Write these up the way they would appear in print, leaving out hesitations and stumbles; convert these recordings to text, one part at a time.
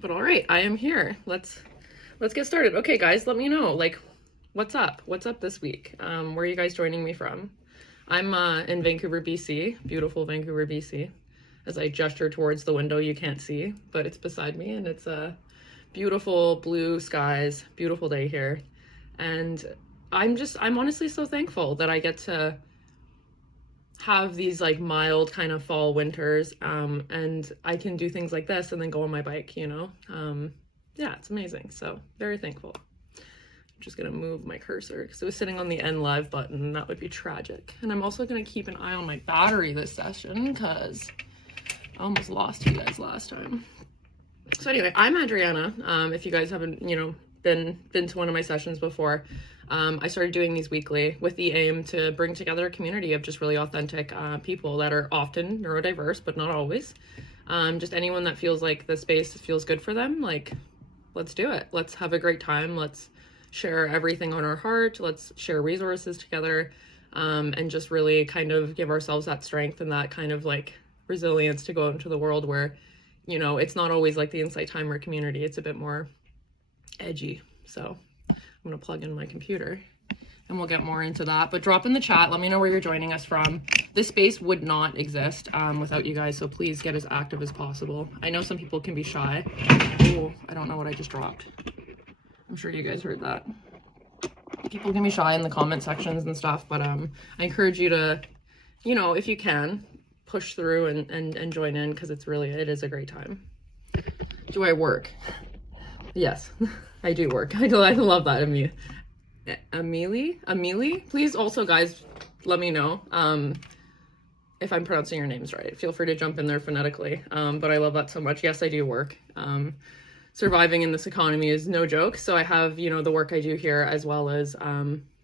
But all right, I am here. Let's get started. Okay, guys, let me know, like, what's up? What's up this week? Where are you guys joining me from? I'm in Vancouver, BC, beautiful Vancouver, BC. As I gesture towards the window, you can't see, but it's beside me, and it's a beautiful blue skies, beautiful day here. And I'm honestly so thankful that I get to have these like mild kind of fall winters, and I can do things like this and then go on my bike, yeah, it's amazing. So very thankful. I'm just gonna move my cursor because it was sitting on the end live button and that would be tragic. And I'm also gonna keep an eye on my battery this session because I almost lost you guys last time. So anyway, I'm Adriana. If you guys haven't, been to one of my sessions before, I started doing these weekly with the aim to bring together a community of just really authentic people that are often neurodiverse, but not always. Just anyone that feels like the space feels good for them, like, let's do it. Let's have a great time. Let's share everything on our heart. Let's share resources together, and just really kind of give ourselves that strength and that kind of like resilience to go out into the world where, it's not always like the Insight Timer community. It's a bit more edgy. So I'm going to plug in my computer and we'll get more into that. But drop in the chat. Let me know where you're joining us from. This space would not exist without you guys. So please get as active as possible. I know some people can be shy. Oh, I don't know what I just dropped. I'm sure you guys heard that. People can be shy in the comment sections and stuff, but I encourage you to, if you can, push through and join in because it is a great time. Do I work? Yes, I do work. I love that. Amelie, please also, guys, let me know if I'm pronouncing your names right. Feel free to jump in there phonetically. But I love that so much. Yes, I do work. Surviving in this economy is no joke. So I have, the work I do here as well as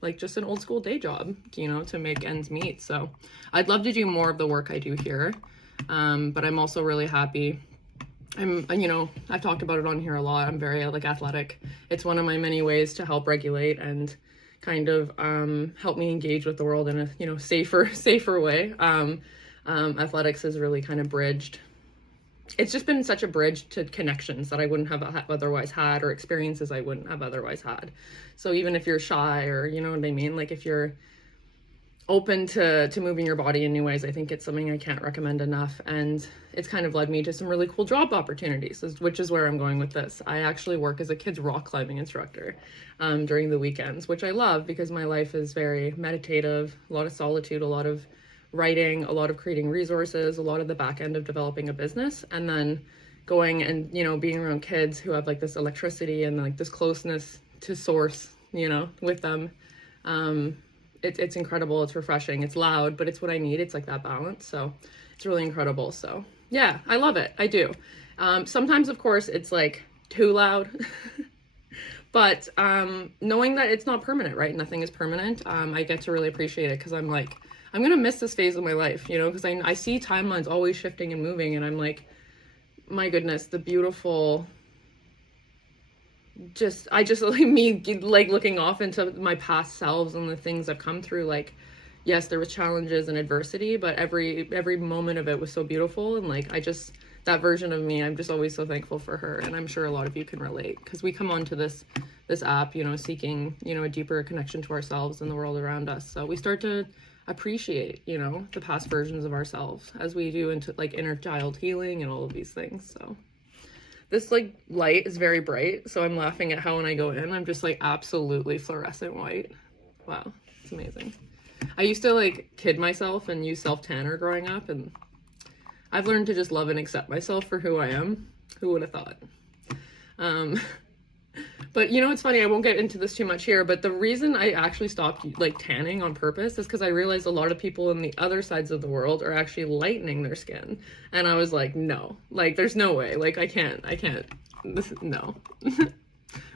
like just an old school day job, to make ends meet. So I'd love to do more of the work I do here. But I'm also really happy. I've talked about it on here a lot. I'm very like athletic. It's one of my many ways to help regulate and kind of help me engage with the world in a safer way. Athletics has really kind of bridged. It's just been such a bridge to connections that I wouldn't have otherwise had, or experiences I wouldn't have otherwise had. So even if you're shy, or you know what I mean, like if you're open to moving your body in new ways, I think it's something I can't recommend enough. And it's kind of led me to some really cool job opportunities, which is where I'm going with this. I actually work as a kids rock climbing instructor during the weekends, which I love because my life is very meditative, a lot of solitude, a lot of writing, a lot of creating resources, a lot of the back end of developing a business, and then going and, being around kids who have like this electricity and like this closeness to source, with them. It's incredible. It's refreshing. It's loud, but it's what I need. It's like that balance. So it's really incredible. So yeah, I love it. I do. Sometimes, of course, it's like too loud, but knowing that it's not permanent, right? Nothing is permanent. I get to really appreciate it because I'm like, I'm going to miss this phase of my life, because I see timelines always shifting and moving. And I'm like, my goodness, the beautiful, I just like me like looking off into my past selves and the things I've come through. Like, yes, there was challenges and adversity, but every moment of it was so beautiful. And like, that version of me, I'm just always so thankful for her. And I'm sure a lot of you can relate because we come onto this app, seeking, a deeper connection to ourselves and the world around us. So we start to appreciate, the past versions of ourselves as we do into like inner child healing and all of these things. So this like light is very bright. So I'm laughing at how when I go in, I'm just like absolutely fluorescent white. Wow. It's amazing. I used to like kid myself and use self-tanner growing up, and I've learned to just love and accept myself for who I am. Who would have thought? But it's funny, I won't get into this too much here, but the reason I actually stopped like tanning on purpose is because I realized a lot of people in the other sides of the world are actually lightening their skin. And I was like, no, like there's no way, like I can't, no,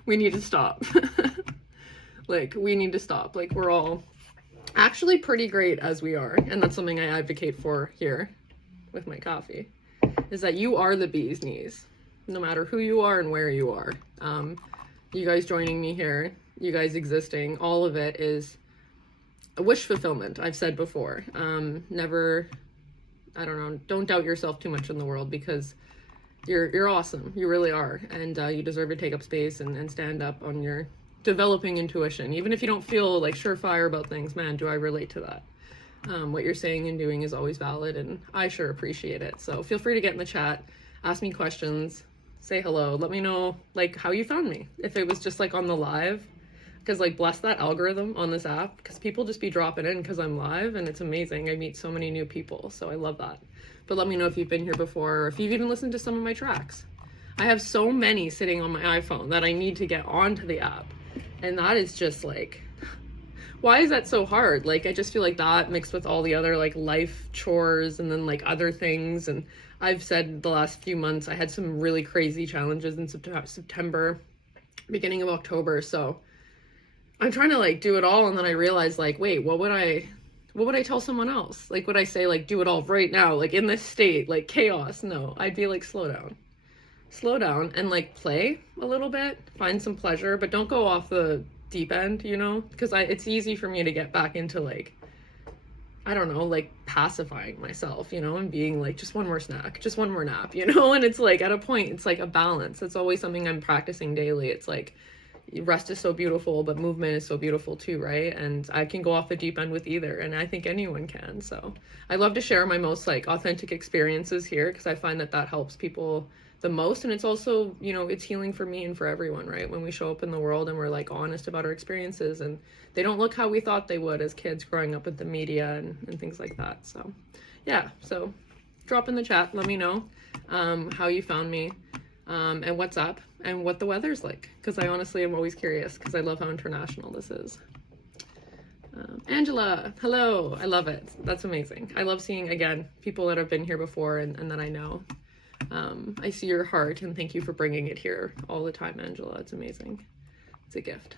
we need to stop. Like we need to stop. Like we're all actually pretty great as we are. And that's something I advocate for here with my coffee, is that you are the bee's knees, no matter who you are and where you are. You guys joining me here, you guys existing, all of it is a wish fulfillment. I've said before, never, I don't know, don't doubt yourself too much in the world, because You're awesome. You really are. And you deserve to take up space and stand up on your developing intuition. Even if you don't feel like surefire about things, man, do I relate to that? What you're saying and doing is always valid, and I sure appreciate it. So feel free to get in the chat, ask me questions, say hello, let me know like how you found me. If it was just like on the live, because like bless that algorithm on this app, because people just be dropping in because I'm live, and it's amazing. I meet so many new people, so I love that. But let me know if you've been here before, or if you've even listened to some of my tracks. I have so many sitting on my iPhone that I need to get onto the app, and that is just like, why is that so hard? Like, I just feel like that mixed with all the other like life chores and then like other things. And I've said the last few months I had some really crazy challenges in September, beginning of October, so I'm trying to like do it all, and then I realized like, wait, what would I tell someone else? Like, would I say like do it all right now, like in this state, like chaos? No, I'd be like, slow down and like play a little bit, find some pleasure, but don't go off the deep end, you know, because it's easy for me to get back into like, I don't know, like pacifying myself, you know, and being like, just one more snack, just one more nap, you know. And it's like at a point it's like a balance. It's always something I'm practicing daily. It's like rest is so beautiful, but movement is so beautiful too, right? And I can go off the deep end with either, and I think anyone can. So I love to share my most like authentic experiences here, because I find that helps people the most. And it's also, you know, it's healing for me and for everyone, right? When we show up in the world and we're like honest about our experiences, and they don't look how we thought they would as kids growing up with the media and things like that. So yeah, so drop in the chat, let me know how you found me, and what's up, and what the weather's like, because I honestly am always curious, because I love how international this is. Angela, hello. I love it. That's amazing. I love seeing, again, people that have been here before and that I know. I see your heart, and thank you for bringing it here all the time, Angela. It's amazing. It's a gift.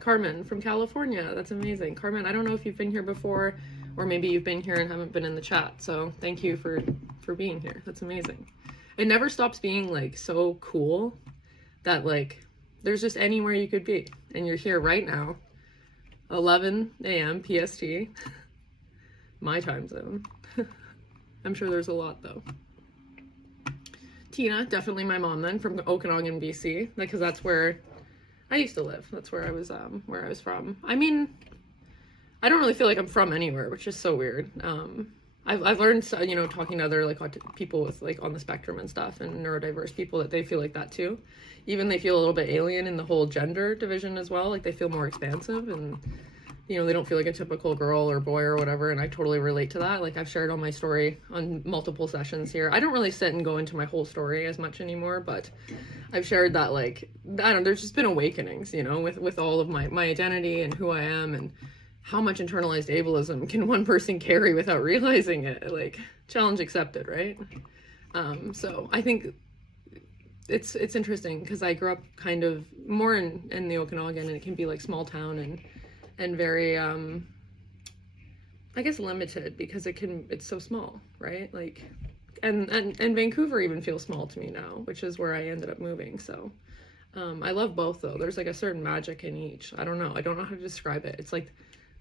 Carmen from California. That's amazing. Carmen, I don't know if you've been here before, or maybe you've been here and haven't been in the chat. So thank you for being here. That's amazing. It never stops being like so cool that like there's just anywhere you could be, and you're here right now, 11 a.m. PST, my time zone. I'm sure there's a lot though. Tina, definitely my mom then, from Okanagan, BC, because that's where I used to live. That's where I was from. I mean, I don't really feel like I'm from anywhere, which is so weird. I've learned, you know, talking to other like people with like on the spectrum and stuff, and neurodiverse people, that they feel like that too. Even they feel a little bit alien in the whole gender division as well. Like they feel more expansive, and you know, they don't feel like a typical girl or boy or whatever. And I totally relate to that. Like I've shared all my story on multiple sessions here. I don't really sit and go into my whole story as much anymore, but I've shared that, like, I don't know, there's just been awakenings, you know, with all of my identity and who I am, and how much internalized ableism can one person carry without realizing it? Like, challenge accepted, right? So I think it's interesting, because I grew up kind of more in the Okanagan, and it can be like small town and very I guess limited, because it's so small, right? Like, and Vancouver even feels small to me now, which is where I ended up moving. So I love both though. There's like a certain magic in each. I don't know how to describe it. It's like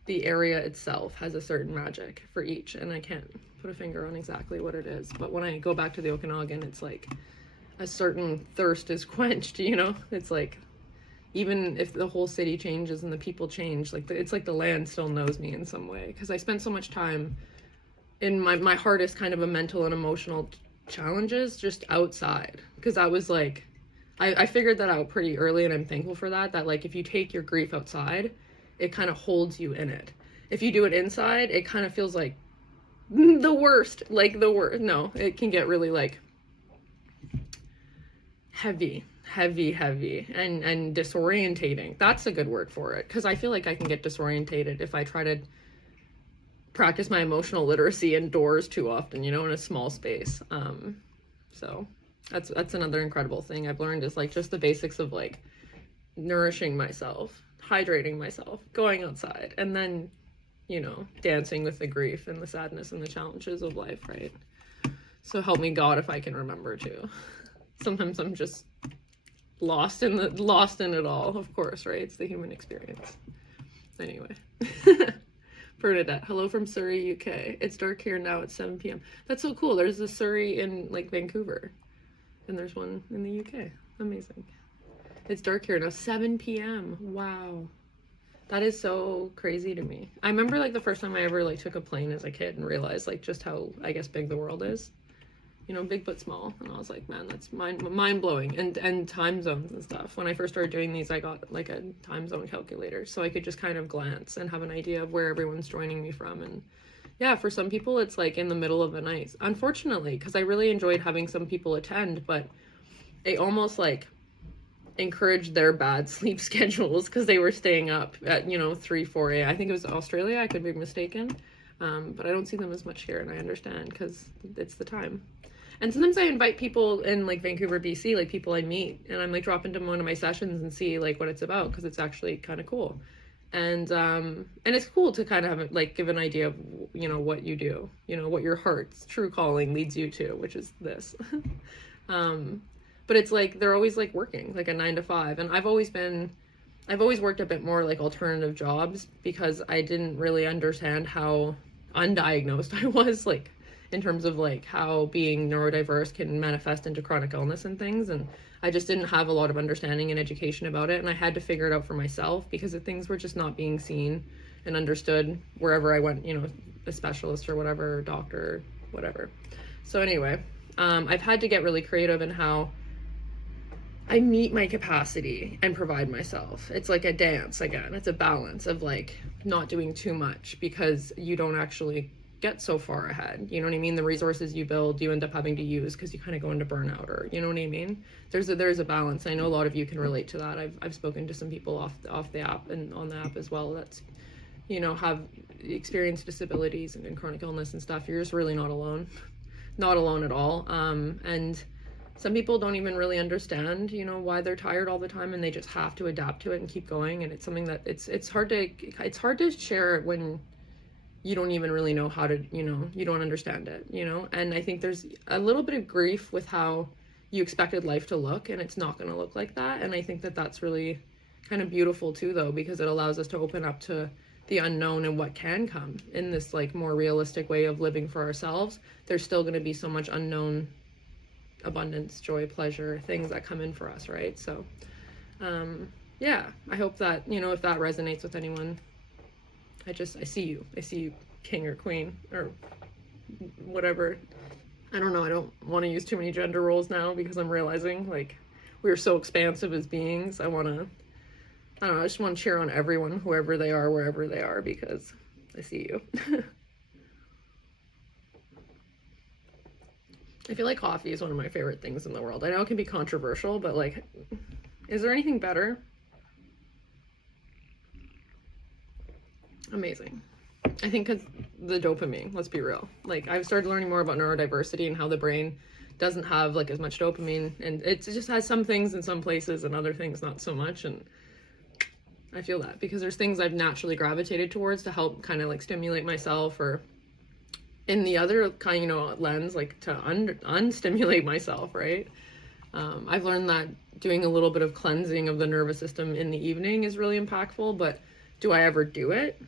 the area itself has a certain magic for each, and I can't put a finger on exactly what it is. But when I go back to the Okanagan, it's like a certain thirst is quenched, you know? It's like, even if the whole city changes and the people change, like it's like the land still knows me in some way, because I spent so much time in my hardest kind of a mental and emotional challenges just outside, because I was like, I figured that out pretty early, and I'm thankful for that like if you take your grief outside, it kind of holds you in it. If you do it inside, it kind of feels like the worst. No, it can get really like heavy and disorientating. That's a good word for it, because I feel like I can get disorientated if I try to practice my emotional literacy indoors too often, you know, in a small space. So that's another incredible thing I've learned, is like just the basics of like nourishing myself, hydrating myself, going outside, and then, you know, dancing with the grief and the sadness and the challenges of life, right? So help me God if I can remember to. Sometimes I'm just lost in it all, of course, right? It's the human experience. Anyway. Bernadette, hello from Surrey, UK. It's dark here now at 7 p.m. That's so cool. There's a Surrey in like Vancouver. And there's one in the UK. Amazing. It's dark here now, 7 p.m. Wow. That is so crazy to me. I remember like the first time I ever like took a plane as a kid and realized like just how, I guess, big the world is. You know, big but small. And I was like, man, that's mind blowing. And time zones and stuff. When I first started doing these, I got like a time zone calculator so I could just kind of glance and have an idea of where everyone's joining me from. And yeah, for some people it's like in the middle of the night, unfortunately, because I really enjoyed having some people attend, but it almost like encouraged their bad sleep schedules because they were staying up at, you know, 3-4 a.m. I think it was Australia, I could be mistaken, but I don't see them as much here, and I understand because it's the time. And sometimes I invite people in like Vancouver, BC, like people I meet, and I'm like drop into one of my sessions and see like what it's about, because it's actually kind of cool. And it's cool to kind of have like give an idea of, you know, what you do, you know, what your heart's true calling leads you to, which is this. But it's like they're always like working like a 9 to 5, and I've always worked a bit more like alternative jobs because I didn't really understand how undiagnosed I was, like in terms of like how being neurodiverse can manifest into chronic illness and things, and I just didn't have a lot of understanding and education about it, and I had to figure it out for myself because the things were just not being seen and understood wherever I went, you know, a specialist or whatever, doctor, whatever. So anyway, I've had to get really creative in how I meet my capacity and provide myself. It's like a dance again. It's a balance of like not doing too much because you don't actually get so far ahead. You know what I mean? The resources you build, you end up having to use because you kind of go into burnout, or you know what I mean? There's a balance. I know a lot of you can relate to that. I've spoken to some people off the app and on the app as well that's, you know, have experienced disabilities and chronic illness and stuff. You're just really not alone. Not alone at all. And some people don't even really understand, you know, why they're tired all the time, and they just have to adapt to it and keep going. And it's something that it's hard to share when you don't even really know how to, you know, you don't understand it, you know. And I think there's a little bit of grief with how you expected life to look, and it's not going to look like that. And I think that that's really kind of beautiful too, though, because it allows us to open up to the unknown and what can come in this like more realistic way of living for ourselves. There's still going to be so much unknown abundance, joy, pleasure, things that come in for us, right? So yeah, I hope that, you know, if that resonates with anyone, I see you, king or queen or whatever. I don't know, I don't want to use too many gender roles now because I'm realizing like we're so expansive as beings. I just want to cheer on everyone, whoever they are, wherever they are, because I see you. I feel like coffee is one of my favorite things in the world. I know it can be controversial, but like, is there anything better? Amazing. I think because the dopamine, let's be real. Like, I've started learning more about neurodiversity and how the brain doesn't have like as much dopamine, and it just has some things in some places and other things not so much. And I feel that because there's things I've naturally gravitated towards to help kind of like stimulate myself, or in the other kind, you know, lens, like to unstimulate myself, right? I've learned that doing a little bit of cleansing of the nervous system in the evening is really impactful, but do I ever do it?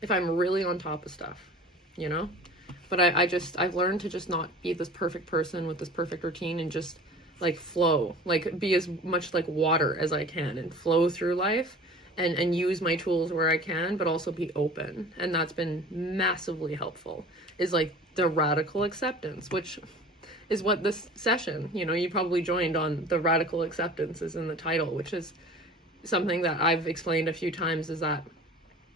If I'm really on top of stuff, you know? But I've learned to just not be this perfect person with this perfect routine and just like flow, like be as much like water as I can and flow through life. And use my tools where I can, but also be open. And that's been massively helpful, is like the radical acceptance, which is what this session, you know, you probably joined on the radical acceptance is in the title, which is something that I've explained a few times, is that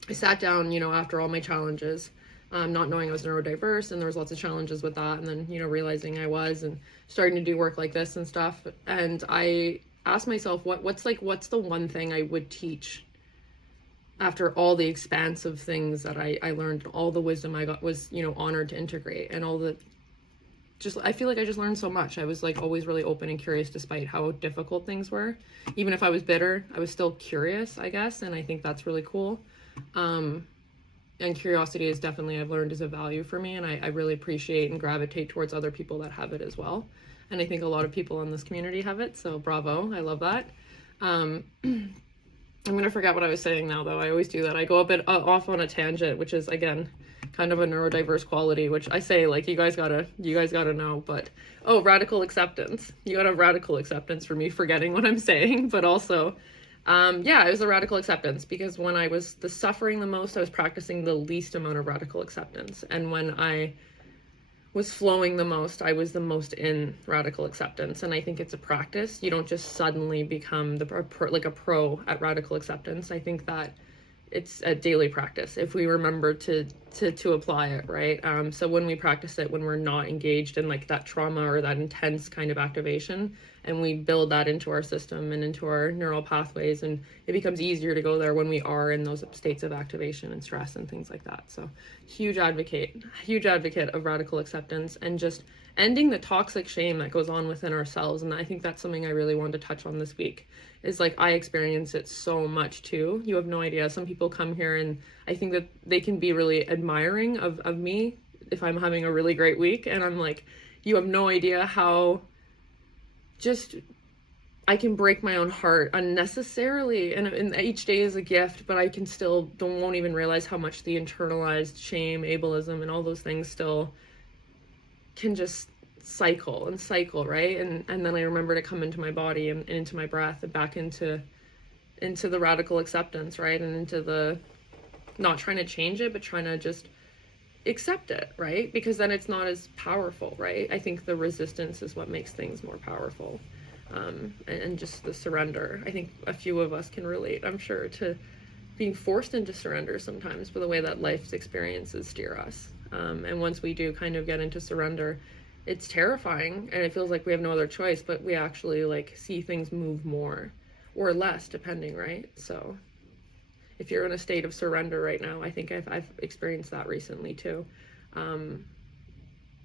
I sat down, you know, after all my challenges, not knowing I was neurodiverse, and there was lots of challenges with that. And then, you know, realizing I was and starting to do work like this and stuff. And I asked myself, what's the one thing I would teach after all the expansive things that I learned, all the wisdom I got, was, you know, honored to integrate, and all the, just, I feel like I just learned so much. I was like always really open and curious despite how difficult things were. Even if I was bitter, I was still curious, I guess. And I think that's really cool. And curiosity is definitely, I've learned, is a value for me. And I really appreciate and gravitate towards other people that have it as well. And I think a lot of people in this community have it. So bravo. I love that. I'm going to forget what I was saying now, though. I always do that. I go a bit off on a tangent, which is, again, kind of a neurodiverse quality, which I say, like, you guys gotta know. But radical acceptance. You gotta have radical acceptance for me forgetting what I'm saying, but also it was a radical acceptance, because when I was suffering the most, I was practicing the least amount of radical acceptance. And when I was flowing the most, I was the most in radical acceptance. And I think it's a practice. You don't just suddenly become a pro at radical acceptance. I think that it's a daily practice if we remember to apply it, right? So when we practice it, when we're not engaged in like that trauma or that intense kind of activation, and we build that into our system and into our neural pathways, and it becomes easier to go there when we are in those states of activation and stress and things like that. So huge advocate of radical acceptance, and just ending the toxic shame that goes on within ourselves. And I think that's something I really wanted to touch on this week, is like, I experience it so much too. You have no idea. Some people come here and I think that they can be really admiring of me if I'm having a really great week. And I'm like, you have no idea how just I can break my own heart unnecessarily. And each day is a gift, but I can still won't even realize how much the internalized shame, ableism, and all those things still can just cycle, right? And then I remember to come into my body and into my breath and back into the radical acceptance, right? And into the not trying to change it, but trying to just accept it, right? Because then it's not as powerful, right? I think the resistance is what makes things more powerful. And just the surrender. I think a few of us can relate, I'm sure, to being forced into surrender sometimes by the way that life's experiences steer us. And once we do kind of get into surrender, it's terrifying and it feels like we have no other choice, but we actually like see things move more or less depending, right? So if you're in a state of surrender right now, I think I've experienced that recently too.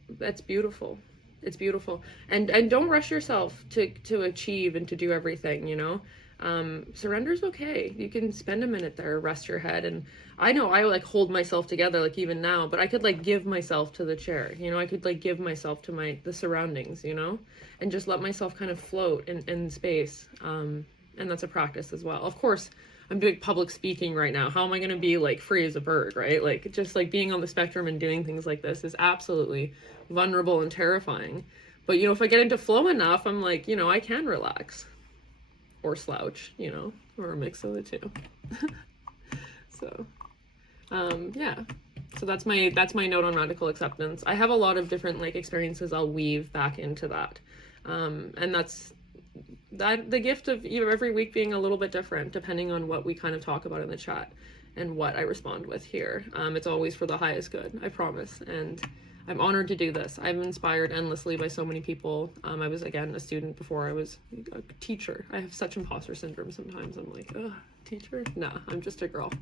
That's beautiful. It's beautiful. And don't rush yourself to achieve and to do everything, you know? Surrender's okay. You can spend a minute there, rest your head. And I know I like hold myself together, like even now, but I could like give myself to the chair, you know, I could like give myself to the surroundings, you know, and just let myself kind of float in space. And that's a practice as well. Of course, I'm doing public speaking right now. How am I going to be like free as a bird, right? Like just like being on the spectrum and doing things like this is absolutely vulnerable and terrifying. But, you know, if I get into flow enough, I'm like, you know, I can relax. Or slouch, you know, or a mix of the two. So that's my note on radical acceptance. I have a lot of different like experiences I'll weave back into that, and that's the gift of every week being a little bit different depending on what we kind of talk about in the chat and what I respond with here. It's always for the highest good, I promise. And I'm honored to do this. I'm inspired endlessly by so many people. I was, again, a student before I was a teacher. I have such imposter syndrome sometimes. I'm like, ugh, teacher? Nah, I'm just a girl.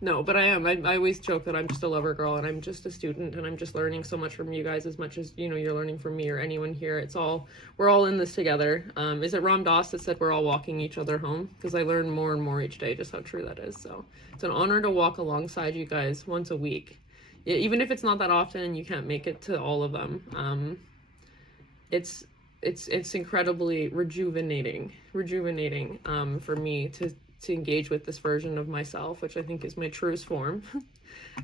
No, but I am. I always joke that I'm just a lover girl and I'm just a student and I'm just learning so much from you guys as much as, you know, you're learning from me or anyone here. We're all in this together. Is it Ram Dass that said we're all walking each other home? Because I learn more and more each day just how true that is. So it's an honor to walk alongside you guys once a week. Even if it's not that often and you can't make it to all of them, it's incredibly rejuvenating for me to engage with this version of myself, which I think is my truest form,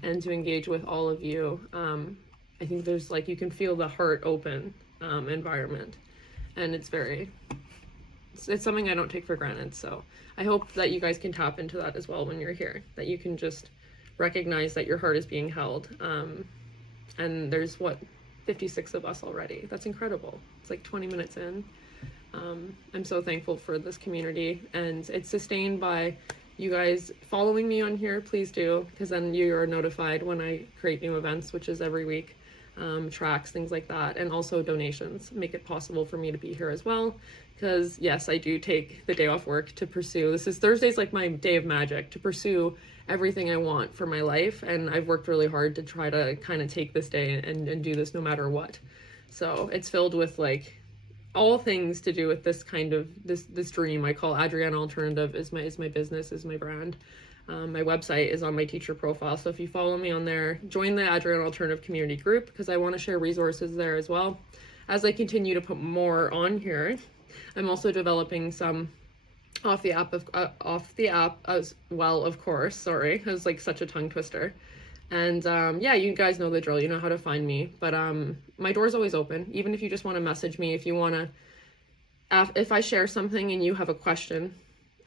and to engage with all of you. I think there's like, you can feel the heart open environment, and it's something I don't take for granted. So I hope that you guys can tap into that as well when you're here, that you can just recognize that your heart is being held. And there's 56 of us already. That's incredible. It's like 20 minutes in. I'm so thankful for this community, and it's sustained by you guys following me on here. Please do, because then you are notified when I create new events, which is every week, tracks, things like that, and also donations make it possible for me to be here as well. Because yes, I do take the day off work to pursue, Thursday's like my day of magic, to pursue everything I want for my life, and I've worked really hard to try to kind of take this day and do this no matter what. So it's filled with like all things to do with this kind of this dream I call Adriana Alternative. Is my business, is my brand. My website is on my teacher profile, so if you follow me on there, join the Adriana Alternative community group, because I want to share resources there as well. As I continue to put more on here, I'm also developing some off the app as well, of course. Sorry, it was like such a tongue twister. And yeah, you guys know the drill. You know how to find me. But my door's always open. Even if you just want to message me, if you want to, if I share something and you have a question,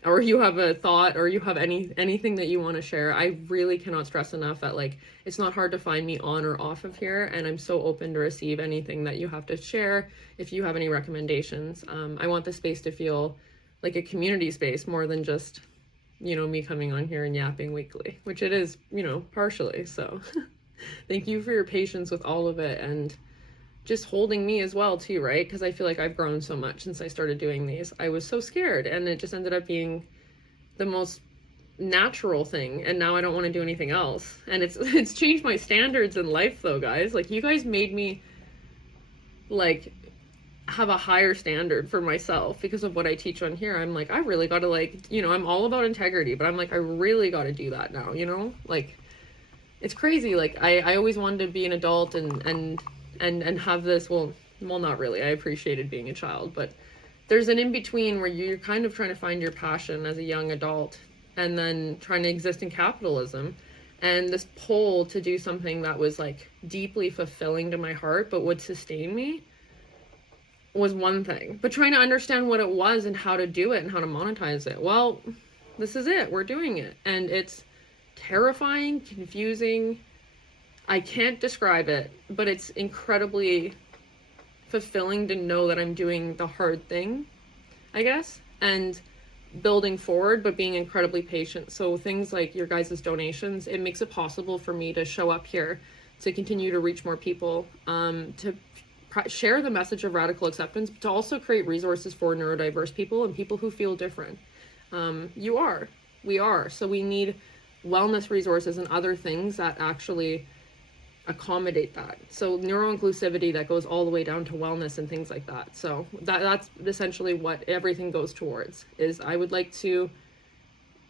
or you have a thought, or you have anything that you want to share, I really cannot stress enough that like it's not hard to find me on or off of here, and I'm so open to receive anything that you have to share. If you have any recommendations, I want the space to feel like a community space more than just, you know, me coming on here and yapping weekly, which it is, you know, partially. So thank you for your patience with all of it, and just holding me as well too, right? Because I feel like I've grown so much since I started doing these. I was so scared, and it just ended up being the most natural thing, and now I don't want to do anything else. And it's changed my standards in life though, guys. Like, you guys made me like have a higher standard for myself because of what I teach on here. I'm like, I really got to, like, you know, I'm all about integrity, but I'm like, I really got to do that now, you know? Like, it's crazy. Like, I always wanted to be an adult and have this, well, not really. I appreciated being a child, but there's an in-between where you're kind of trying to find your passion as a young adult and then trying to exist in capitalism. And this pull to do something that was like deeply fulfilling to my heart but would sustain me was one thing. But trying to understand what it was and how to do it and how to monetize it, well, this is it. We're doing it. And it's terrifying, confusing. I can't describe it, but it's incredibly fulfilling to know that I'm doing the hard thing, I guess, and building forward, but being incredibly patient. So things like your guys' donations, it makes it possible for me to show up here, to continue to reach more people, to share the message of radical acceptance, but to also create resources for neurodiverse people and people who feel different. We are. So we need wellness resources and other things that actually accommodate that. So neuroinclusivity that goes all the way down to wellness and things like that. So that's essentially what everything goes towards, is I would like to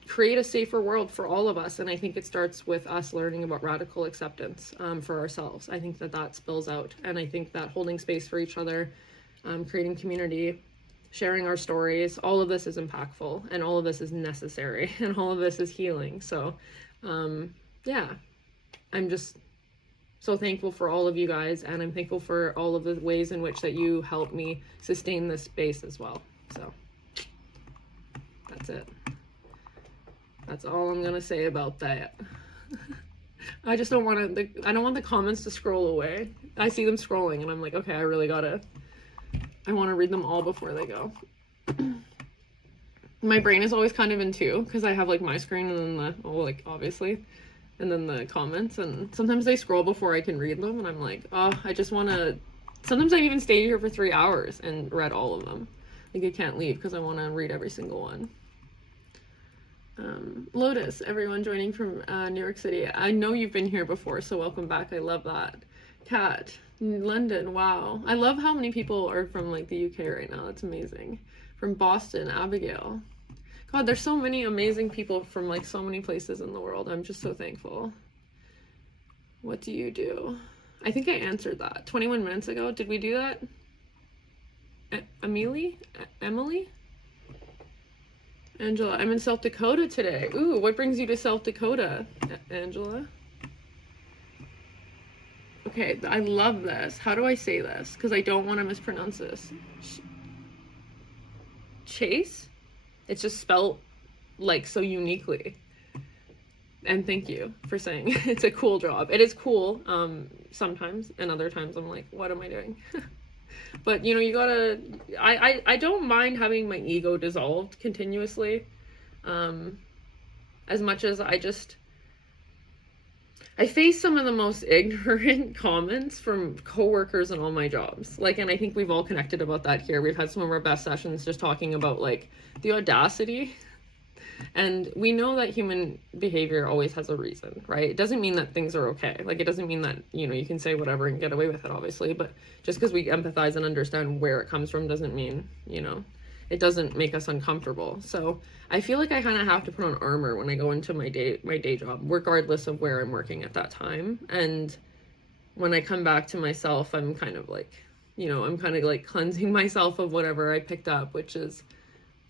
create a safer world for all of us. And I think it starts with us learning about radical acceptance for ourselves. I think that spills out. And I think that holding space for each other, creating community, sharing our stories, all of this is impactful, and all of this is necessary, and all of this is healing. So yeah, I'm just so thankful for all of you guys, and I'm thankful for all of the ways in which that you help me sustain this space as well. So that's it. That's all I'm gonna say about that. I just don't want to, I don't want the comments to scroll away. I see them scrolling and I'm like, okay, I want to read them all before they go. My brain is always kind of in two, because I have like my screen and then like obviously, and then the comments, and sometimes they scroll before I can read them, and I'm like, oh, I just want to, sometimes I've even stayed here for 3 hours and read all of them. Like, I can't leave because I want to read every single one. Lotus, everyone joining from New York City. I know you've been here before, so welcome back. I love that. Kat, London, wow. I love how many people are from like the UK right now. That's amazing. From Boston, Abigail. God, there's so many amazing people from like so many places in the world. I'm just so thankful. What do you do? I think I answered that 21 minutes ago. Did we do that? Emily? Angela, I'm in South Dakota today. Ooh, what brings you to South Dakota, Angela? Okay, I love this. How do I say this? Because I don't want to mispronounce this. Chase? It's just spelled like so uniquely. And thank you for saying it's a cool job. It is cool sometimes, and other times I'm like, what am I doing? But you know, you gotta, I don't mind having my ego dissolved continuously, as much as I face some of the most ignorant comments from coworkers in all my jobs. Like, and I think we've all connected about that here. We've had some of our best sessions just talking about like the audacity. And we know that human behavior always has a reason, right? It doesn't mean that things are okay. Like, it doesn't mean that, you know, you can say whatever and get away with it, obviously. But just because we empathize and understand where it comes from doesn't mean, you know, it doesn't make us uncomfortable. So I feel like I kind of have to put on armor when I go into my day job, regardless of where I'm working at that time. And when I come back to myself, I'm kind of like, you know, I'm kind of like cleansing myself of whatever I picked up, which is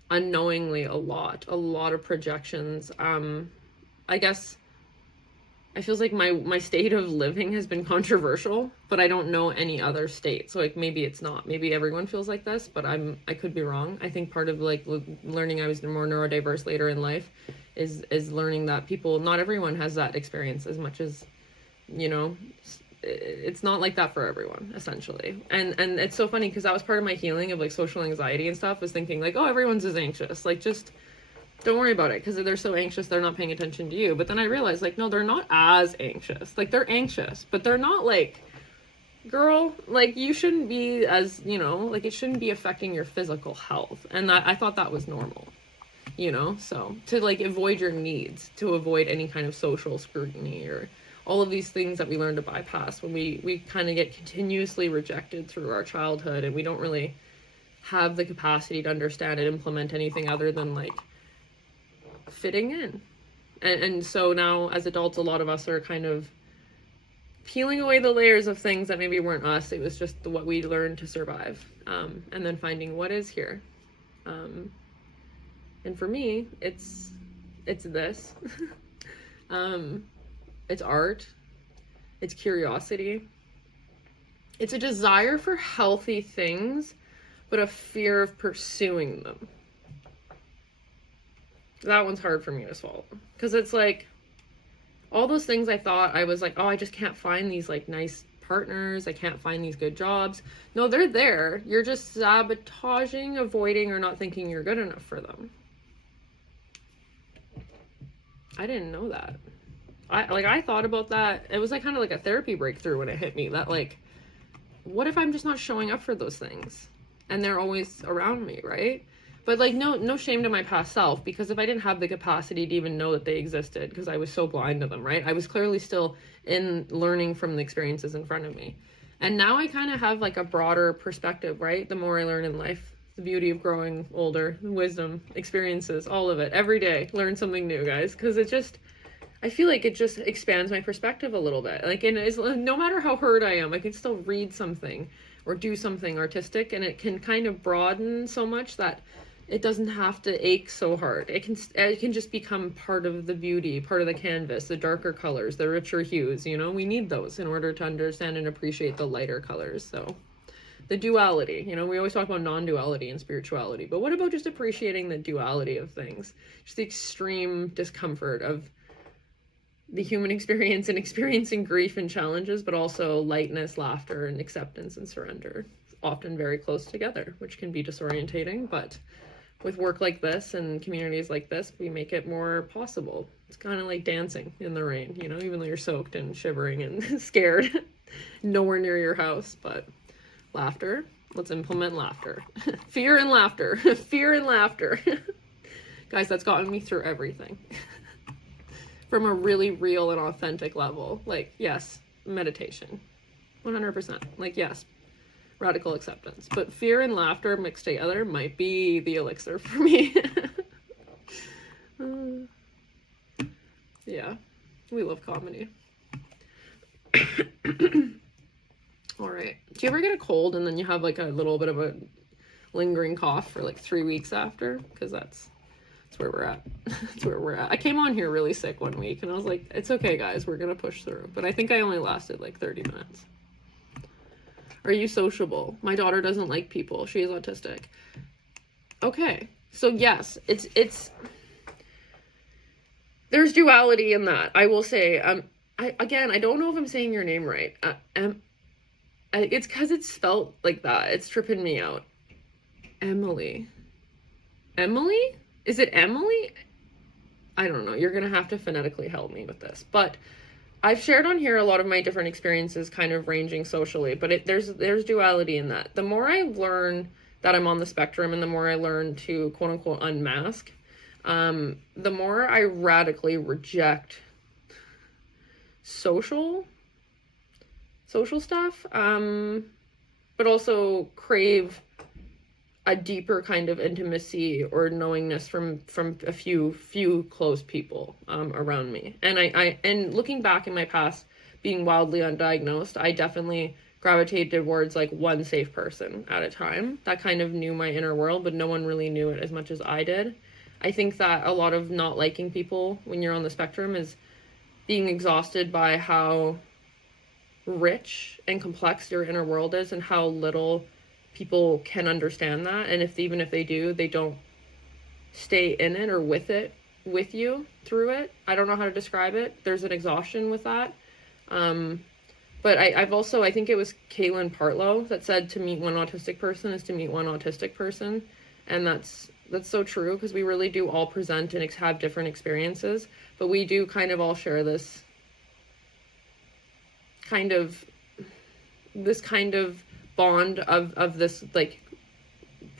unknowingly a lot of projections. I guess I feels like my state of living has been controversial, but I don't know any other state. So like maybe it's not. Maybe everyone feels like this, but I could be wrong. I think part of like learning I was more neurodiverse later in life is learning that not everyone has that experience as much as, you know, it's not like that for everyone, essentially. And it's so funny because that was part of my healing of like social anxiety and stuff, was thinking like, oh, everyone's as anxious, like just don't worry about it, because they're so anxious they're not paying attention to you. But then I realized like, no, they're not as anxious. Like they're anxious, but they're not like, girl, like you shouldn't be as, you know, like it shouldn't be affecting your physical health. And that I thought that was normal, you know. So to like avoid your needs, to avoid any kind of social scrutiny or all of these things that we learn to bypass when we kind of get continuously rejected through our childhood, and we don't really have the capacity to understand and implement anything other than like fitting in. And so now as adults, a lot of us are kind of peeling away the layers of things that maybe weren't us. It was just what we learned to survive, and then finding what is here. And for me, it's this. It's art, it's curiosity, it's a desire for healthy things, but a fear of pursuing them. That one's hard for me to swallow, because it's like all those things I thought I was like, oh, I just can't find these like nice partners, I can't find these good jobs. No, they're there. You're just sabotaging, avoiding, or not thinking you're good enough for them. I didn't know that. I thought about that. It was like kind of like a therapy breakthrough when it hit me that like, what if I'm just not showing up for those things and they're always around me, right? But like no shame to my past self, because if I didn't have the capacity to even know that they existed because I was so blind to them, right? I was clearly still in learning from the experiences in front of me. And now I kind of have like a broader perspective, right? The more I learn in life, the beauty of growing older, wisdom, experiences, all of it, every day, learn something new, guys, because it just, I feel like it just expands my perspective a little bit. Like, and it's, no matter how hurt I am, I can still read something or do something artistic, and it can kind of broaden so much that it doesn't have to ache so hard. It can just become part of the beauty, part of the canvas, the darker colors, the richer hues, you know? We need those in order to understand and appreciate the lighter colors. So the duality, you know, we always talk about non-duality and spirituality, but what about just appreciating the duality of things? Just the extreme discomfort of the human experience and experiencing grief and challenges, but also lightness, laughter, and acceptance and surrender, often very close together, which can be disorientating, but with work like this and communities like this, we make it more possible. It's kind of like dancing in the rain, you know, even though you're soaked and shivering and scared, nowhere near your house. But laughter, let's implement laughter. Fear and laughter, fear and laughter. Guys, that's gotten me through everything. From a really real and authentic level. Like, yes, meditation, 100%. Like, yes, radical acceptance. But fear and laughter mixed together might be the elixir for me. Yeah, we love comedy. All right. Do you ever get a cold and then you have like a little bit of a lingering cough for like 3 weeks after? Because that's where we're at. That's where we're at. I came on here really sick one week and I was like, it's okay, guys, we're gonna push through. But I think I only lasted like 30 minutes. Are you sociable? My daughter doesn't like people. She is autistic. Okay. So yes, it's there's duality in that. I will say, I don't know if I'm saying your name right. It's because it's spelled like that. It's tripping me out. Emily? Is it Emily? I don't know. You're going to have to phonetically help me with this. But I've shared on here a lot of my different experiences kind of ranging socially. But there's duality in that. The more I learn that I'm on the spectrum and the more I learn to quote unquote unmask, the more I radically reject social stuff, but also crave a deeper kind of intimacy or knowingness from a few close people around me. And looking back in my past, being wildly undiagnosed, I definitely gravitated towards like one safe person at a time that kind of knew my inner world, but no one really knew it as much as I did. I think that a lot of not liking people when you're on the spectrum is being exhausted by how rich and complex your inner world is and how little people can understand that. And even if they do, they don't stay in it or with you through it. I don't know how to describe it. There's an exhaustion with that. But I've also, I think it was Caitlin Partlow that said to meet one autistic person is to meet one autistic person. And that's so true, because we really do all present and have different experiences, but we do kind of all share this kind of bond of this like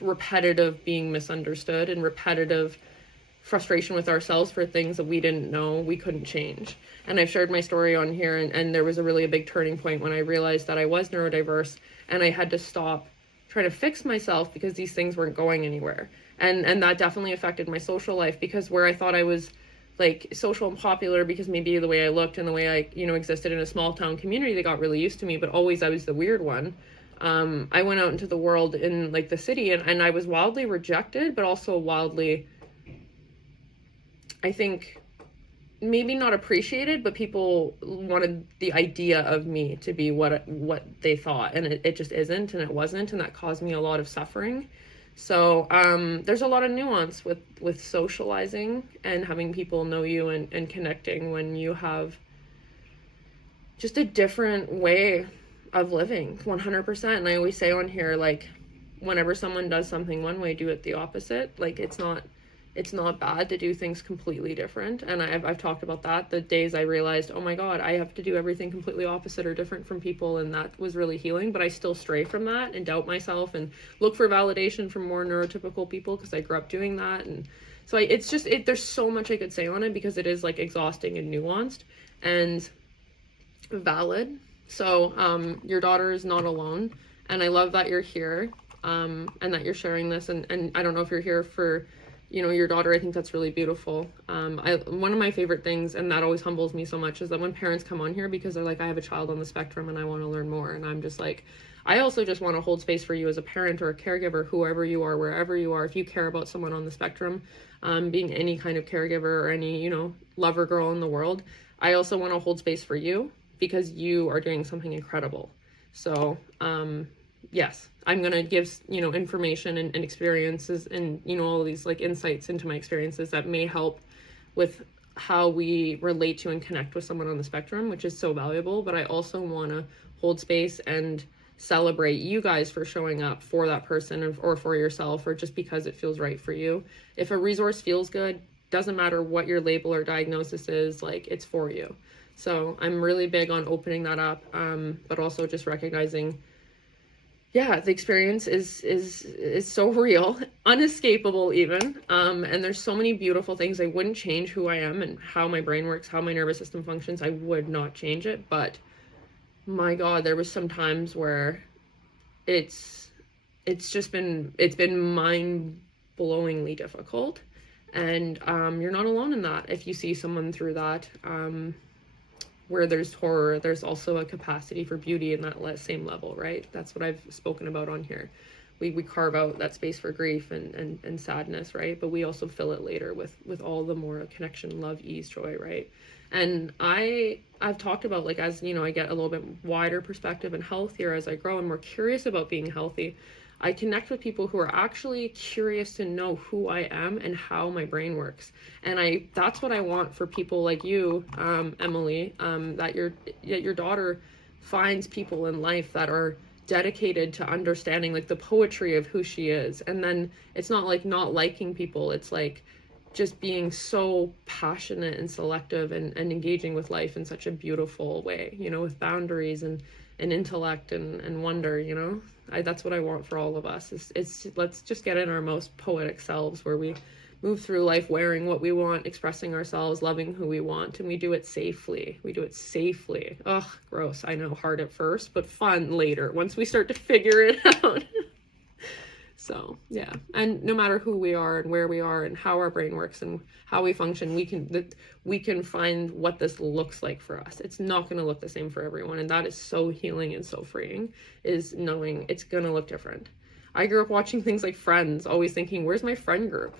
repetitive being misunderstood and repetitive frustration with ourselves for things that we didn't know we couldn't change. And I've shared my story on here, and there was a big turning point when I realized that I was neurodiverse, and I had to stop trying to fix myself because these things weren't going anywhere. And that definitely affected my social life, because where I thought I was like social and popular because maybe the way I looked and the way I, existed in a small town community, they got really used to me, but always I was the weird one. I went out into the world in like the city, and I was wildly rejected, but also wildly, I think, maybe not appreciated, but people wanted the idea of me to be what they thought, and it just isn't, and it wasn't, and that caused me a lot of suffering. So there's a lot of nuance with socializing and having people know you and connecting when you have just a different way of living, 100%. And I always say on here, like, whenever someone does something one way, do it the opposite. Like, it's not bad to do things completely different. And I've talked about that, the days I realized, oh my God, I have to do everything completely opposite or different from people. And that was really healing, but I still stray from that and doubt myself and look for validation from more neurotypical people, because I grew up doing that. And so there's so much I could say on it, because it is like exhausting and nuanced and valid. So your daughter is not alone, and I love that you're here, and that you're sharing this. And I don't know if you're here for your daughter. I think that's really beautiful. One of my favorite things, and that always humbles me so much, is that when parents come on here because they're like, I have a child on the spectrum and I want to learn more. And I'm just like, I also just want to hold space for you as a parent or a caregiver, whoever you are, wherever you are. If you care about someone on the spectrum, being any kind of caregiver or any, lover girl in the world, I also want to hold space for you, because you are doing something incredible. So, yes, I'm going to give, information and experiences and, all these like insights into my experiences that may help with how we relate to and connect with someone on the spectrum, which is so valuable. But I also want to hold space and celebrate you guys for showing up for that person or for yourself, or just because it feels right for you. If a resource feels good, doesn't matter what your label or diagnosis is, like, it's for you. So I'm really big on opening that up, but also just recognizing, yeah, the experience is so real, unescapable even, and there's so many beautiful things. I wouldn't change who I am and how my brain works, how my nervous system functions. I would not change it, but my God, there was some times where it's been mind-blowingly difficult, and you're not alone in that. If you see someone through that, where there's horror, there's also a capacity for beauty in that same level, right? That's what I've spoken about on here. We carve out that space for grief and sadness, right? But we also fill it later with all the more connection, love, ease, joy, right? And I've talked about, like, as I get a little bit wider perspective and healthier as I grow and more curious about being healthy, I connect with people who are actually curious to know who I am and how my brain works. And that's what I want for people like you, Emily, that your daughter finds people in life that are dedicated to understanding, like, the poetry of who she is. And then it's not like not liking people, it's like just being so passionate and selective and engaging with life in such a beautiful way, with boundaries and intellect and wonder. That's what I want for all of us. It's let's just get in our most poetic selves, where we move through life wearing what we want, expressing ourselves, loving who we want, and we do it safely. Ugh, gross. I know, hard at first, but fun later once we start to figure it out. So, yeah. And no matter who we are and where we are and how our brain works and how we function, we can find what this looks like for us. It's not going to look the same for everyone. And that is so healing and so freeing, is knowing it's going to look different. I grew up watching things like Friends, always thinking, where's my friend group?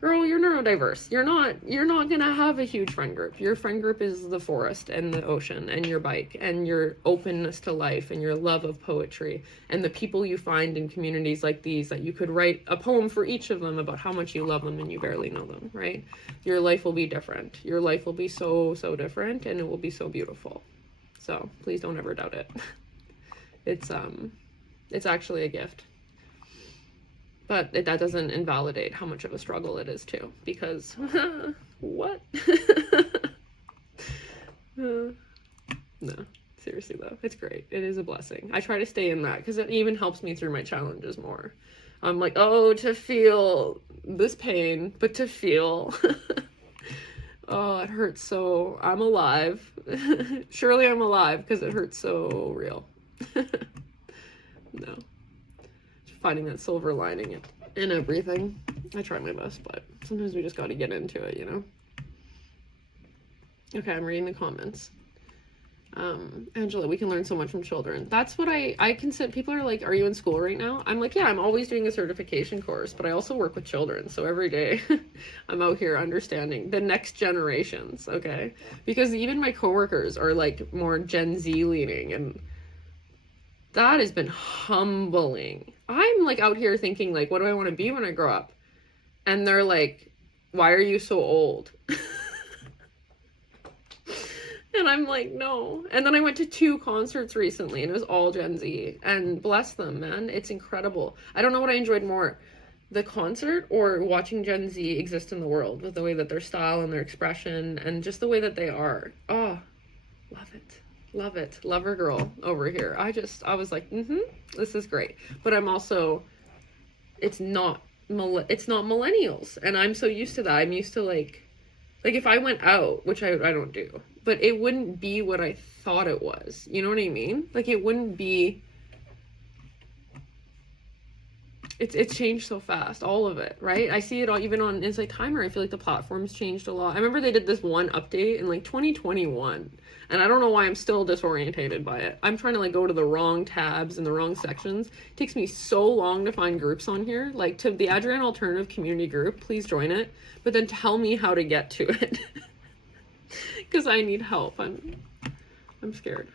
girl, you're neurodiverse. You're not gonna have a huge friend group. Your friend group is the forest and the ocean and your bike and your openness to life and your love of poetry and the people you find in communities like these that you could write a poem for each of them about how much you love them and you barely know them, right? Your life will be different. Your life will be so, so different, and it will be so beautiful. So please don't ever doubt it. It's actually a gift. But that doesn't invalidate how much of a struggle it is too, because what? No, seriously though, it's great. It is a blessing. I try to stay in that because it even helps me through my challenges more. I'm like, oh, to feel this pain, but to feel, oh, it hurts so, I'm alive. Surely I'm alive because it hurts so real. No. Finding that silver lining in everything. I try my best, but sometimes we just got to get into it, you know? Okay, I'm reading the comments. Angela, we can learn so much from children. That's what I consider. People are like, are you in school right now? I'm like, yeah, I'm always doing a certification course, but I also work with children. So every day I'm out here understanding the next generations, okay? Because even my coworkers are like more Gen Z leaning, and that has been humbling. I'm like out here thinking like, what do I want to be when I grow up? And they're like, why are you so old? And I'm like, no. And then I went to 2 concerts recently and it was all Gen Z, and bless them, man. It's incredible. I don't know what I enjoyed more, the concert or watching Gen Z exist in the world with the way that their style and their expression and just the way that they are. Oh, love it. Love it. Lover girl over here. I was like, this is great. But I'm also, it's not millennials. And I'm so used to that. I'm used to like if I went out, which I don't do, but it wouldn't be what I thought it was. You know what I mean? Like it wouldn't be, it's changed so fast, all of it, right? I see it all even on Insight Timer. I feel like the platform's changed a lot. I remember they did this one update in like 2021, and I don't know why I'm still disorientated by it. I'm trying to like go to the wrong tabs and the wrong sections. It takes me so long to find groups on here. Like to the Adrienne Alternative Community Group, please join it, but then tell me how to get to it. Because I need help. I'm scared.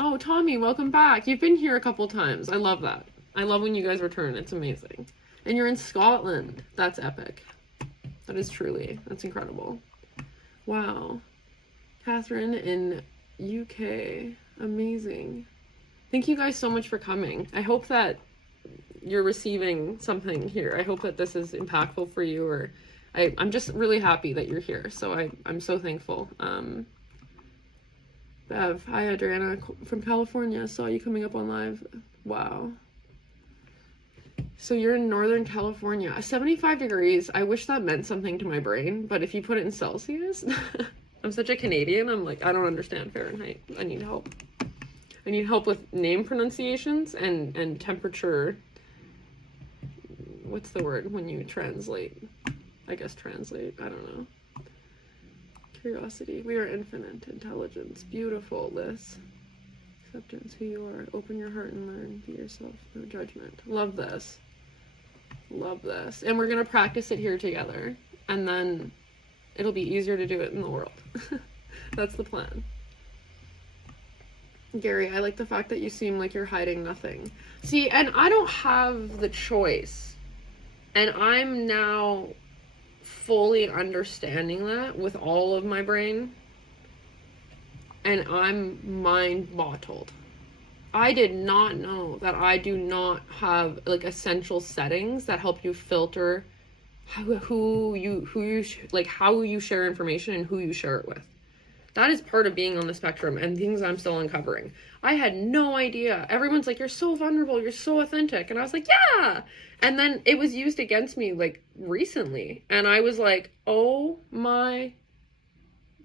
Oh, Tommy, welcome back. You've been here a couple times. I love that. I love when you guys return. It's amazing. And you're in Scotland. That's epic. That is truly. That's incredible. Wow. Catherine in UK. Amazing. Thank you guys so much for coming. I hope that you're receiving something here. I hope that this is impactful for you, or I'm just really happy that you're here. So I'm so thankful. Bev, hi Adriana from California. Saw you coming up on live. Wow. So you're in Northern California. 75 degrees. I wish that meant something to my brain, but if you put it in Celsius, I'm such a Canadian. I'm like, I don't understand Fahrenheit. I need help. I need help with name pronunciations and temperature. What's the word when you translate? I guess translate. I don't know. Curiosity. We are infinite. Intelligence. Beautiful, Liz. Acceptance. Who you are. Open your heart and learn. Be yourself. No judgment. Love this. Love this. And we're going to practice it here together. And then it'll be easier to do it in the world. That's the plan. Gary, I like the fact that you seem like you're hiding nothing. See, and I don't have the choice. And I'm now fully understanding that with all of my brain. And I'm mind bottled. I did not know that I do not have like essential settings that help you filter how you share information and who you share it with. That is part of being on the spectrum and things I'm still uncovering. I had no idea. Everyone's like, you're so vulnerable, you're so authentic. And I was like, yeah. And then it was used against me like recently. And I was like, oh my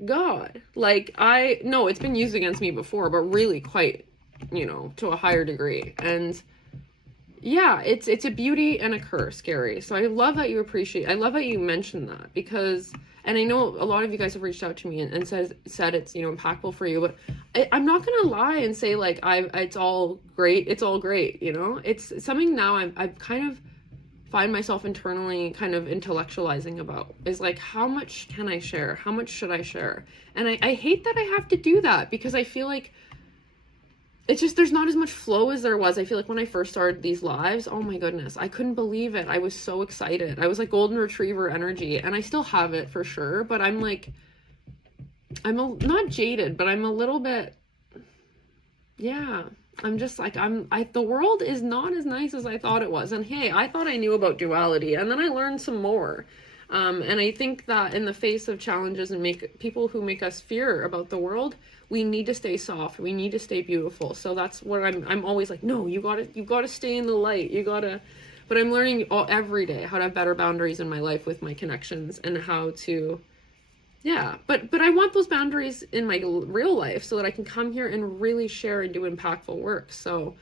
God. Like it's been used against me before, but really quite, to a higher degree. And yeah, it's a beauty and a curse, Gary. So I love that you appreciate, I love that you mentioned that, because, and I know a lot of you guys have reached out to me and said it's, you know, impactful for you, but I'm not gonna lie and say like it's all great, you know. It's something now I've kind of find myself internally kind of intellectualizing about, is like, how much can I share? How much should I share? And I hate that I have to do that, because I feel like it's just, there's not as much flow as there was. I feel like when I first started these lives, oh my goodness, I couldn't believe it. I was so excited. I was like golden retriever energy, and I still have it for sure, but I'm like, not jaded, but I'm a little bit, yeah, I'm just like, the world is not as nice as I thought it was. And hey, I thought I knew about duality, and then I learned some more. And I think that in the face of challenges and people who make us fear about the world, we need to stay soft. We need to stay beautiful. So that's what I'm always like, no, you gotta stay in the light. But I'm learning every day how to have better boundaries in my life with my connections, and how to, yeah, but I want those boundaries in my real life so that I can come here and really share and do impactful work. So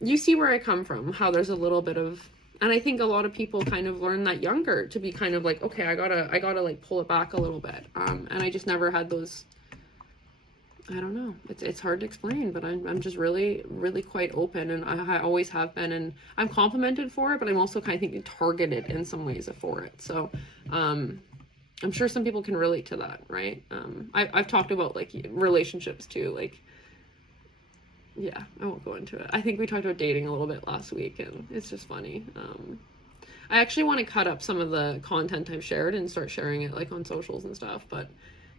you see where I come from, how there's a little bit of, and I think a lot of people kind of learn that younger, to be kind of like, okay, I gotta like pull it back a little bit. And I just never had those, I don't know, it's hard to explain, but I'm just really, really quite open, and I always have been, and I'm complimented for it, but I'm also kind of thinking targeted in some ways for it. So, I'm sure some people can relate to that, right? I've talked about like relationships too, like, yeah, I won't go into it. I think we talked about dating a little bit last week, and it's just funny. I actually want to cut up some of the content I've shared and start sharing it like on socials and stuff, but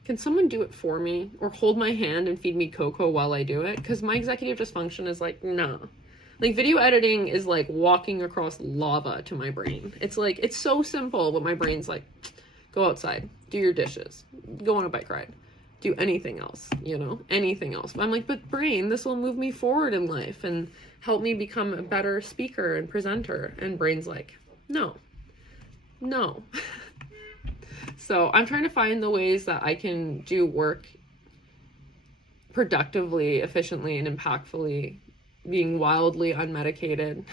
can someone do it for me, or hold my hand and feed me cocoa while I do it? Because my executive dysfunction is like, no. Like, video editing is like walking across lava to my brain. It's like, it's so simple, but my brain's like, go outside, do your dishes, go on a bike ride, do anything else, you know, anything else. But I'm like, but brain, this will move me forward in life and help me become a better speaker and presenter. And brain's like, no. So I'm trying to find the ways that I can do work productively, efficiently, and impactfully, being wildly unmedicated,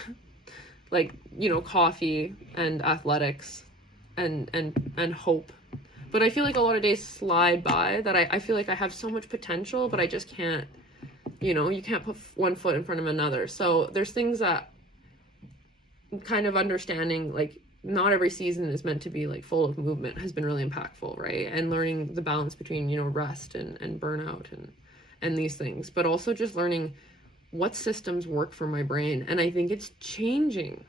like, you know, coffee and athletics and hope. But I feel like a lot of days slide by that I feel like I have so much potential, but I just can't, you know, you can't put one foot in front of another. So there's things that kind of understanding, like, not every season is meant to be like full of movement, has been really impactful, right? And learning the balance between, you know, rest and burnout and these things, but also just learning what systems work for my brain. And I think it's changing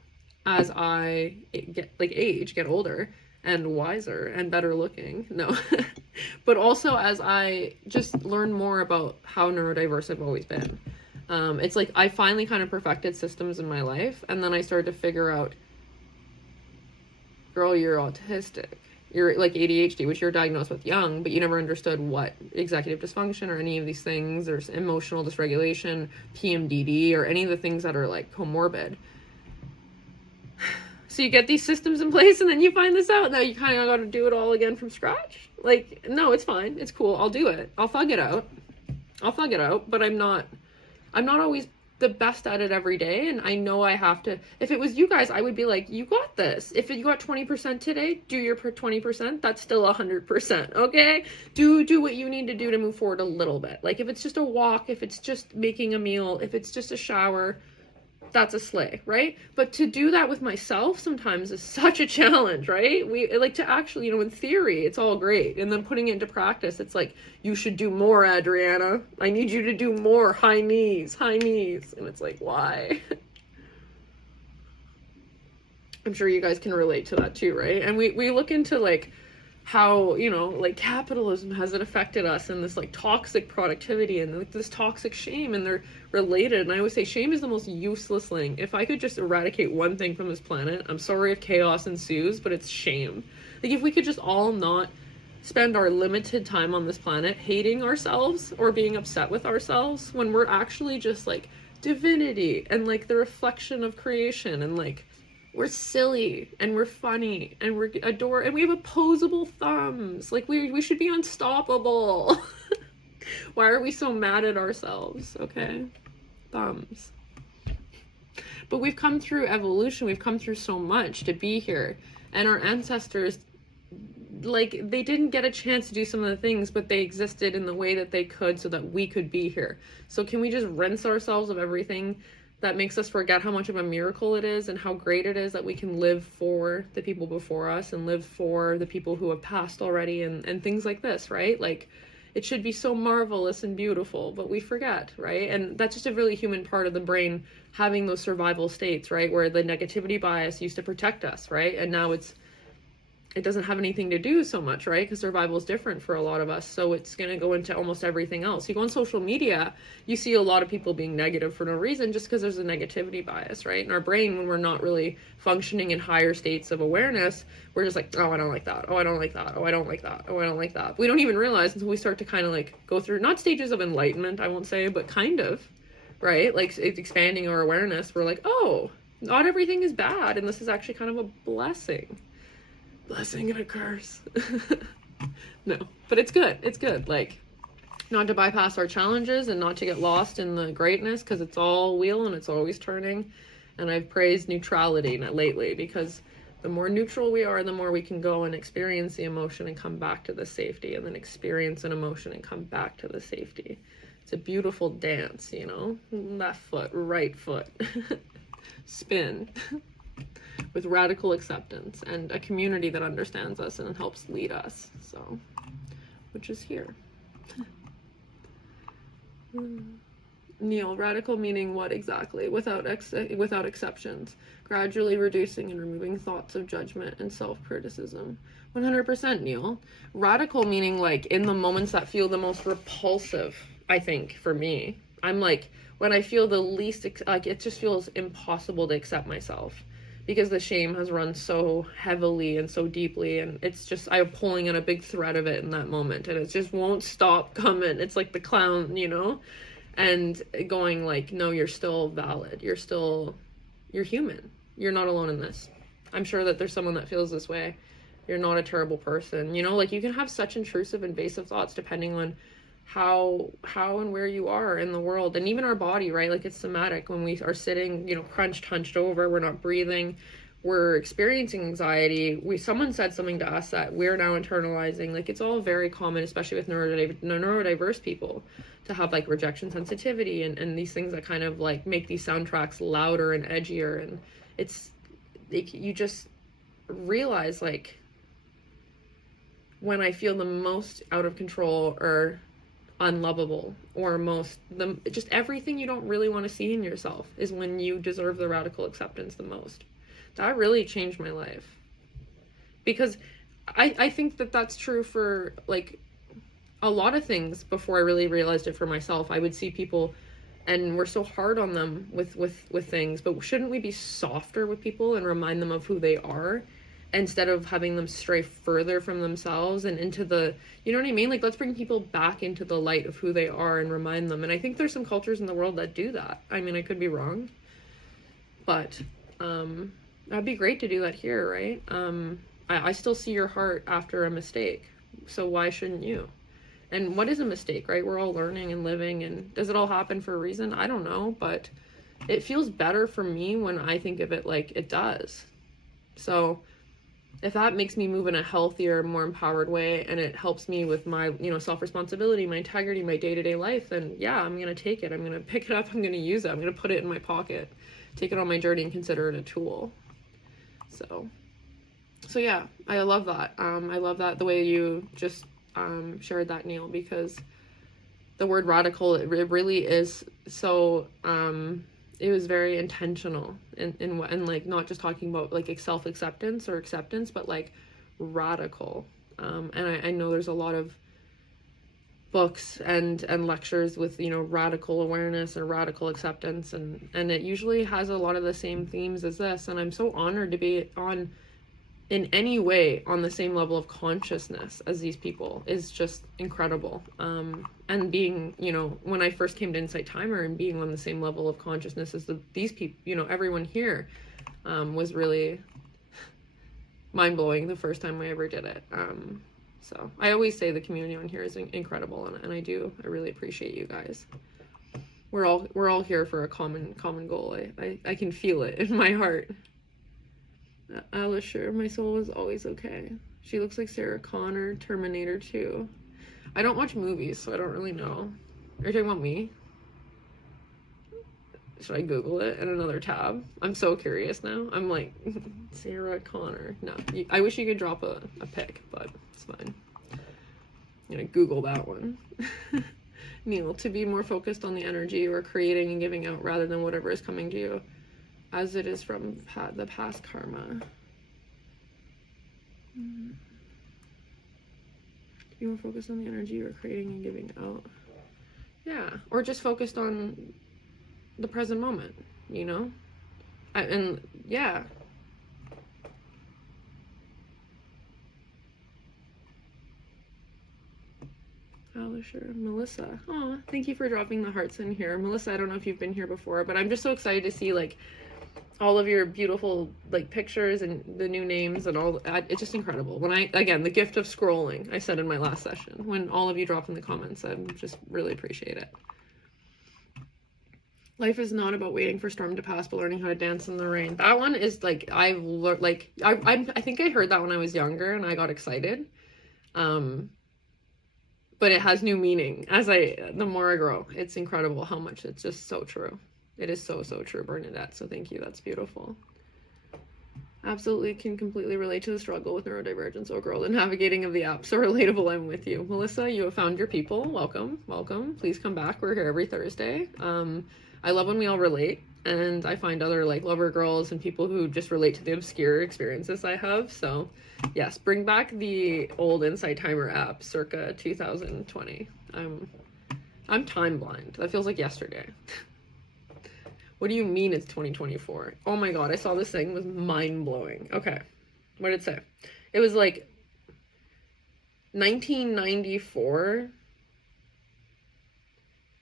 as I get older and wiser and better looking. No, but also as I just learn more about how neurodiverse I've always been. It's like I finally kind of perfected systems in my life, and then I started to figure out, girl, you're autistic. You're like ADHD, which you're diagnosed with young, but you never understood what executive dysfunction or any of these things, or emotional dysregulation, PMDD, or any of the things that are like comorbid. So you get these systems in place, and then you find this out. Now you kind of got to do it all again from scratch. Like, no, it's fine. It's cool. I'll do it. I'll thug it out. But I'm not always the best at it every day. And I know I have to, if it was you guys, I would be like, you got this. If you got 20% today, do your 20%. That's still 100%. Okay. Do what you need to do to move forward a little bit. Like if it's just a walk, if it's just making a meal, if it's just a shower, that's a slay, right? But to do that with myself sometimes is such a challenge, right? We like to actually, you know, in theory, it's all great. And then putting it into practice, it's like, you should do more, Adriana. I need you to do more. High knees. And it's like, why? I'm sure you guys can relate to that too, right? And we look into like how, you know, like capitalism has it affected us, and this like toxic productivity and like this toxic shame, and they're related. And I always say shame is the most useless thing. If I could just eradicate one thing from this planet, I'm sorry if chaos ensues, but it's shame. Like if we could just all not spend our limited time on this planet hating ourselves or being upset with ourselves, when we're actually just like divinity and like the reflection of creation, and like we're silly and we're funny and we're adore, and we have opposable thumbs. Like we should be unstoppable. Why are we so mad at ourselves? Okay, thumbs. But we've come through evolution, we've come through so much to be here. And our ancestors, like, they didn't get a chance to do some of the things, but they existed in the way that they could so that we could be here. So can we just rinse ourselves of everything that makes us forget how much of a miracle it is and how great it is that we can live for the people before us and live for the people who have passed already and things like this, right? Like, it should be so marvelous and beautiful, but we forget, right? And that's just a really human part of the brain, having those survival states, right? Where the negativity bias used to protect us, right? And now it doesn't have anything to do so much, right? Because survival is different for a lot of us. So it's going to go into almost everything else. You go on social media, you see a lot of people being negative for no reason, just because there's a negativity bias, right? In our brain, when we're not really functioning in higher states of awareness, we're just like, oh, I don't like that. Oh, I don't like that. Oh, I don't like that. Oh, I don't like that. We don't even realize until we start to kind of like go through, not stages of enlightenment, I won't say, but kind of, right? Like, it's expanding our awareness. We're like, oh, not everything is bad. And this is actually kind of a blessing. Blessing and a curse. No, but it's good. It's good. Like, not to bypass our challenges and not to get lost in the greatness, because it's all wheel and it's always turning. And I've praised neutrality lately, because the more neutral we are, the more we can go and experience the emotion and come back to the safety, and then experience an emotion and come back to the safety. It's a beautiful dance, you know? Left foot, right foot. Spin. With radical acceptance and a community that understands us and helps lead us. So, which is here. Neil, radical meaning what exactly? Without exceptions. Gradually reducing and removing thoughts of judgment and self-criticism. 100%, Neil. Radical meaning, like, in the moments that feel the most repulsive, I think, for me. I'm like, when I feel the least, like, it just feels impossible to accept myself. Because the shame has run so heavily and so deeply, and it's just, I'm pulling in a big thread of it in that moment, and it just won't stop coming. It's like the clown, you know, and going like, no, you're still valid. You're human. You're not alone in this. I'm sure that there's someone that feels this way. You're not a terrible person. You know, like, you can have such intrusive, invasive thoughts depending on how and where you are in the world, and even our body, right? Like, it's somatic. When we are sitting, you know, crunched, hunched over, we're not breathing, we're experiencing anxiety. Someone said something to us that we're now internalizing. Like, it's all very common, especially with neurodiverse people, to have like rejection sensitivity and these things that kind of like make these soundtracks louder and edgier. And it's like, you just realize, like, when I feel the most out of control or unlovable or just everything you don't really want to see in yourself is when you deserve the radical acceptance the most. That really changed my life, because I think that that's true for like a lot of things. Before I really realized it for myself, I would see people and we're so hard on them with things, but shouldn't we be softer with people and remind them of who they are, instead of having them stray further from themselves and into the, you know what I mean? Like, let's bring people back into the light of who they are and remind them. And I think there's some cultures in the world that do that. I mean, I could be wrong, but that'd be great to do that here, right? I still see your heart after a mistake, so why shouldn't you? And what is a mistake, right? We're all learning and living, and does it all happen for a reason? I don't know, but it feels better for me when I think of it like it does. So if that makes me move in a healthier, more empowered way, and it helps me with my, you know, self-responsibility, my integrity, my day-to-day life, then yeah, I'm going to take it. I'm going to pick it up. I'm going to use it. I'm going to put it in my pocket, take it on my journey, and consider it a tool. So yeah, I love that. I love that, the way you just shared that, Neil, because the word radical, it really is so, it was very intentional and like, not just talking about like self-acceptance or acceptance, but like radical. And I know there's a lot of books and lectures with, you know, radical awareness or radical acceptance, and it usually has a lot of the same themes as this. And I'm so honored to be on, in any way, on the same level of consciousness as these people is just incredible. And being, you know, when I first came to Insight Timer and being on the same level of consciousness as these people, you know, everyone here, was really mind-blowing the first time I ever did it. So I always say the community on here is incredible, and I really appreciate you guys. we're all here for a common goal. I can feel it in my heart. Alisher, my soul is always okay. She looks like Sarah Connor, Terminator 2. I don't watch movies, so I don't really know. Are you talking about me? Should I Google it in another tab? I'm so curious now. I'm like, Sarah Connor. No, I wish you could drop a pic, but it's fine. I'm gonna Google that one. Neil, to be more focused on the energy you are creating and giving out rather than whatever is coming to you, as it is from the past karma. To be more focused on the energy you are creating and giving out. Yeah, or just focused on the present moment, you know? And yeah. Alisher, Melissa. Oh, thank you for dropping the hearts in here. Melissa, I don't know if you've been here before, but I'm just so excited to see like all of your beautiful like pictures and the new names and all. It's just incredible. When again, the gift of scrolling, I said in my last session, when all of you drop in the comments, I just really appreciate it. Life is not about waiting for storm to pass, but learning how to dance in the rain. That one is like, I've learned, like, I think I heard that when I was younger and I got excited. But it has new meaning the more I grow. It's incredible how much it's just so true. It is so, so true, Bernadette. So thank you. That's beautiful. Absolutely can completely relate to the struggle with neurodivergence. Oh, girl, the navigating of the app. So relatable. I'm with you. Melissa, you have found your people. Welcome. Welcome. Please come back. We're here every Thursday. I love when we all relate, and I find other like lover girls and people who just relate to the obscure experiences I have. So yes, bring back the old Insight Timer app circa 2020. I'm time blind. That feels like yesterday. What do you mean it's 2024? Oh my god, I saw this thing. It was mind-blowing. Okay, what did it say? It was like 1994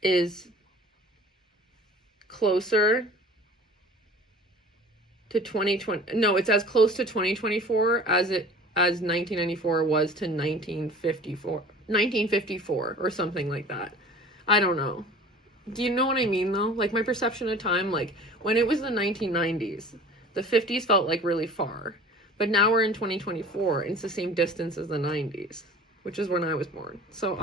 is closer to 2020. No, it's as close to 2024 as 1994 was to 1954 or something like that. I don't know. Do you know what I mean though? Like my perception of time, like when it was the 1990s, the 50s felt like really far, but now we're in 2024 and it's the same distance as the 90s, which is when I was born. So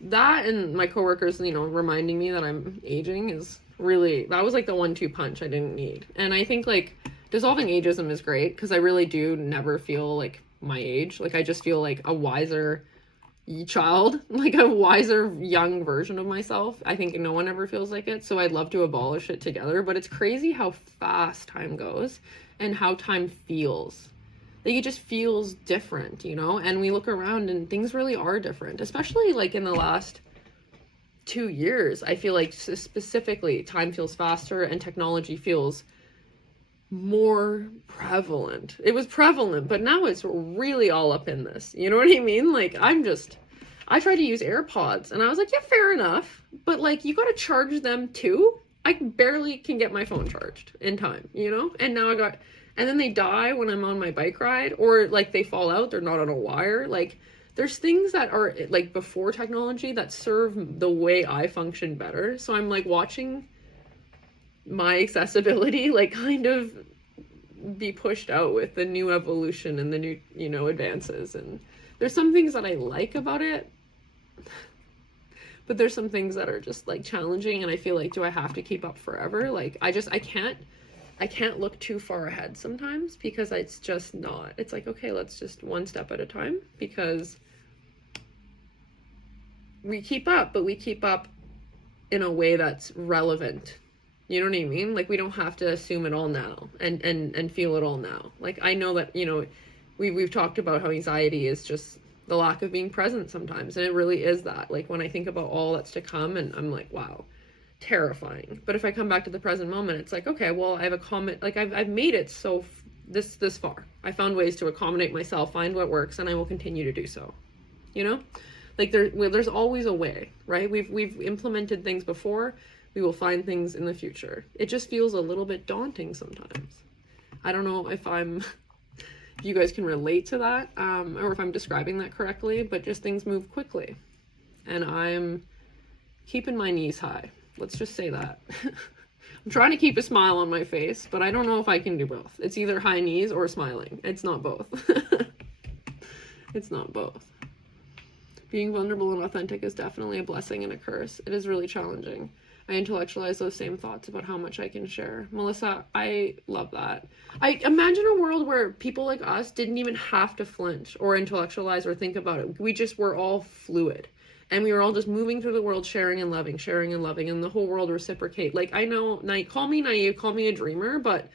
that and my coworkers, you know, reminding me that I'm aging is really, that was like the 1-2 punch I didn't need. And I think like dissolving ageism is great because I really do never feel like my age. Like I just feel like a wiser child, like a wiser young version of myself. I think no one ever feels like it. So I'd love to abolish it together, but it's crazy how fast time goes and how time feels. Like it just feels different, you know? And we look around and things really are different, especially like in the last 2 years. I feel like specifically time feels faster and technology feels more prevalent. It was prevalent, but now it's really all up in this. You know what I mean? Like I tried to use AirPods and I was like, yeah, fair enough. But like you got to charge them too. I barely can get my phone charged in time, you know? And then they die when I'm on my bike ride, or like they fall out, they're not on a wire. Like there's things that are like before technology that serve the way I function better. So I'm like watching my accessibility like kind of be pushed out with the new evolution and the new, you know, advances. And there's some things that I like about it, but there's some things that are just like challenging, and I feel like, do I have to keep up forever? Like I can't look too far ahead sometimes because it's just not. It's like, okay, let's just one step at a time, because we keep up, but we keep up in a way that's relevant. You know what I mean? Like we don't have to assume it all now and feel it all now. Like I know that, you know, we've talked about how anxiety is just the lack of being present sometimes, and it really is that. Like when I think about all that's to come, and I'm like, wow, terrifying. But if I come back to the present moment, it's like, okay, well, I've made it so this far. I found ways to accommodate myself, find what works, and I will continue to do so. You know, like there's always a way, right? We've implemented things before. We will find things in the future. It just feels a little bit daunting sometimes. I don't know if you guys can relate to that, or if I'm describing that correctly, but just things move quickly. And I'm keeping my knees high. Let's just say that. I'm trying to keep a smile on my face, but I don't know if I can do both. It's either high knees or smiling. It's not both. It's not both. Being vulnerable and authentic is definitely a blessing and a curse. It is really challenging. I intellectualize those same thoughts about how much I can share. Melissa, I love that. I imagine a world where people like us didn't even have to flinch or intellectualize or think about it. We just were all fluid. And we were all just moving through the world, sharing and loving, and the whole world reciprocate. Like, I know, call me naive, call me a dreamer, but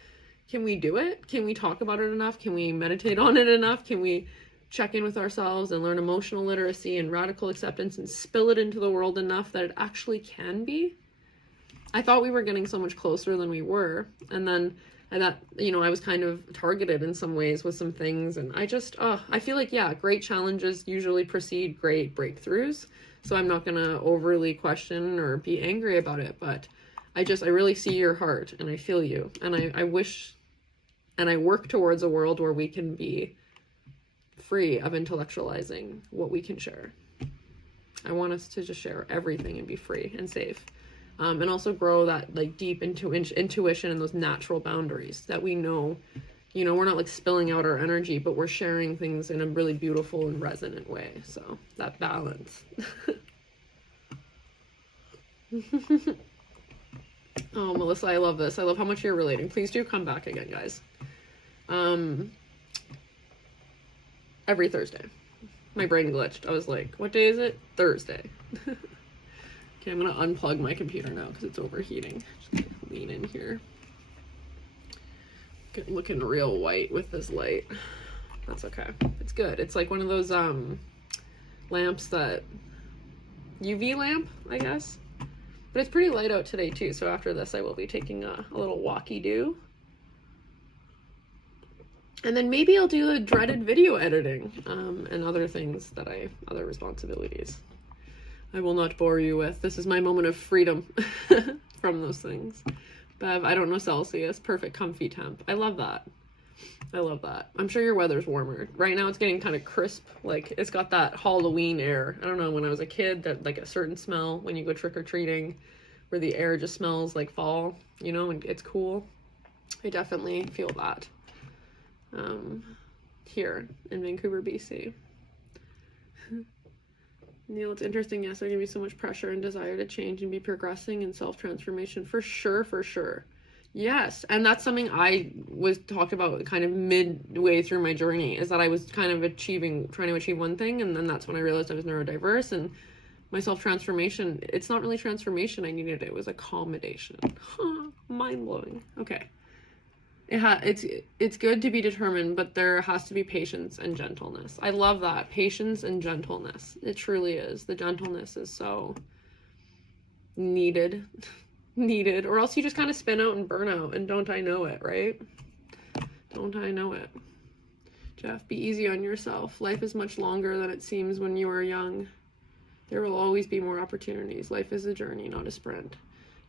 can we do it? Can we talk about it enough? Can we meditate on it enough? Can we check in with ourselves and learn emotional literacy and radical acceptance and spill it into the world enough that it actually can be? I thought we were getting so much closer than we were. And then I thought, I was kind of targeted in some ways with some things. And I just, I feel like, yeah, great challenges usually precede great breakthroughs. So I'm not going to overly question or be angry about it. But I really see your heart and I feel you. And I wish, and I work towards a world where we can be free of intellectualizing what we can share. I want us to just share everything and be free and safe. And also grow that like deep intuition and those natural boundaries that we know, we're not like spilling out our energy, but we're sharing things in a really beautiful and resonant way. So that balance. Oh, Melissa, I love this. I love how much you're relating. Please do come back again, guys. Every Thursday. My brain glitched. I was like, what day is it? Thursday. Okay, I'm going to unplug my computer now because it's overheating. Just lean in here. Looking real white with this light. That's okay. It's good. It's like one of those lamps that... UV lamp, I guess. But it's pretty light out today too, so after this I will be taking a little walkie-do. And then maybe I'll do the dreaded video editing and other things other responsibilities. I will not bore you with. This is my moment of freedom from those things. Bev, I don't know Celsius. Perfect comfy temp. I love that. I love that. I'm sure your weather's warmer. Right now it's getting kind of crisp. Like, it's got that Halloween air. I don't know, when I was a kid, that like a certain smell when you go trick-or-treating where the air just smells like fall, and it's cool. I definitely feel that here in Vancouver, BC. Neil, it's interesting. Yes, there can be so much pressure and desire to change and be progressing in self-transformation. For sure, for sure. Yes, and that's something I was talked about kind of midway through my journey, is that I was kind of trying to achieve one thing, and then that's when I realized I was neurodiverse, and my self-transformation, it's not really transformation I needed, it was accommodation. Mind-blowing. Okay. It's good to be determined, but there has to be patience and gentleness. I love that. Patience and gentleness. It truly is. The gentleness is so needed, or else you just kind of spin out and burn out, and don't I know it, right? Don't I know it? Jeff, be easy on yourself. Life is much longer than it seems when you are young. There will always be more opportunities. Life is a journey, not a sprint.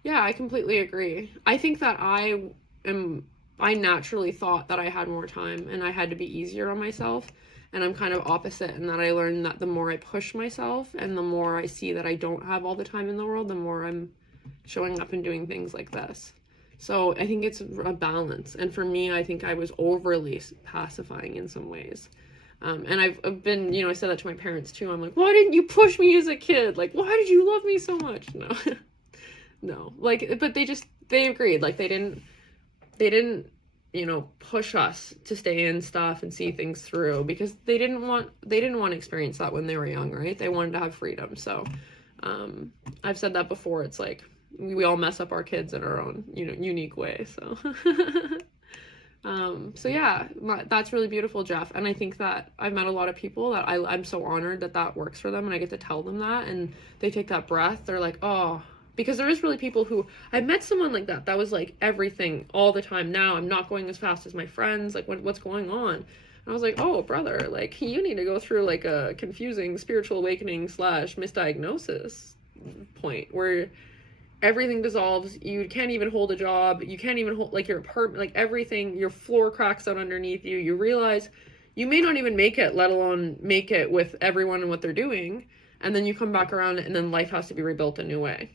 Yeah, I completely agree. I think that I naturally thought that I had more time and I had to be easier on myself, and I'm kind of opposite in that I learned that the more I push myself and the more I see that I don't have all the time in the world, the more I'm showing up and doing things like this. So I think it's a balance, and for me, I think I was overly pacifying in some ways. And I've been, I said that to my parents too. I'm like, why didn't you push me as a kid? Like, why did you love me so much? No, no, like, but they agreed. Like, they didn't, push us to stay in stuff and see things through, because they didn't want to experience that when they were young, right? They wanted to have freedom. So, I've said that before. It's like, we all mess up our kids in our own, unique way. So, so yeah, that's really beautiful, Jeff. And I think that I've met a lot of people that I'm so honored that works for them, and I get to tell them that, and they take that breath. They're like, oh, because there is really people who, I met someone like that was like everything all the time. Now I'm not going as fast as my friends. Like, what's going on? And I was like, oh, brother, like, you need to go through like a confusing spiritual awakening / misdiagnosis point where everything dissolves. You can't even hold a job. You can't even hold, like, your apartment, like, everything, your floor cracks out underneath you. You realize you may not even make it, let alone make it with everyone and what they're doing. and then you come back around and then life has to be rebuilt a new way.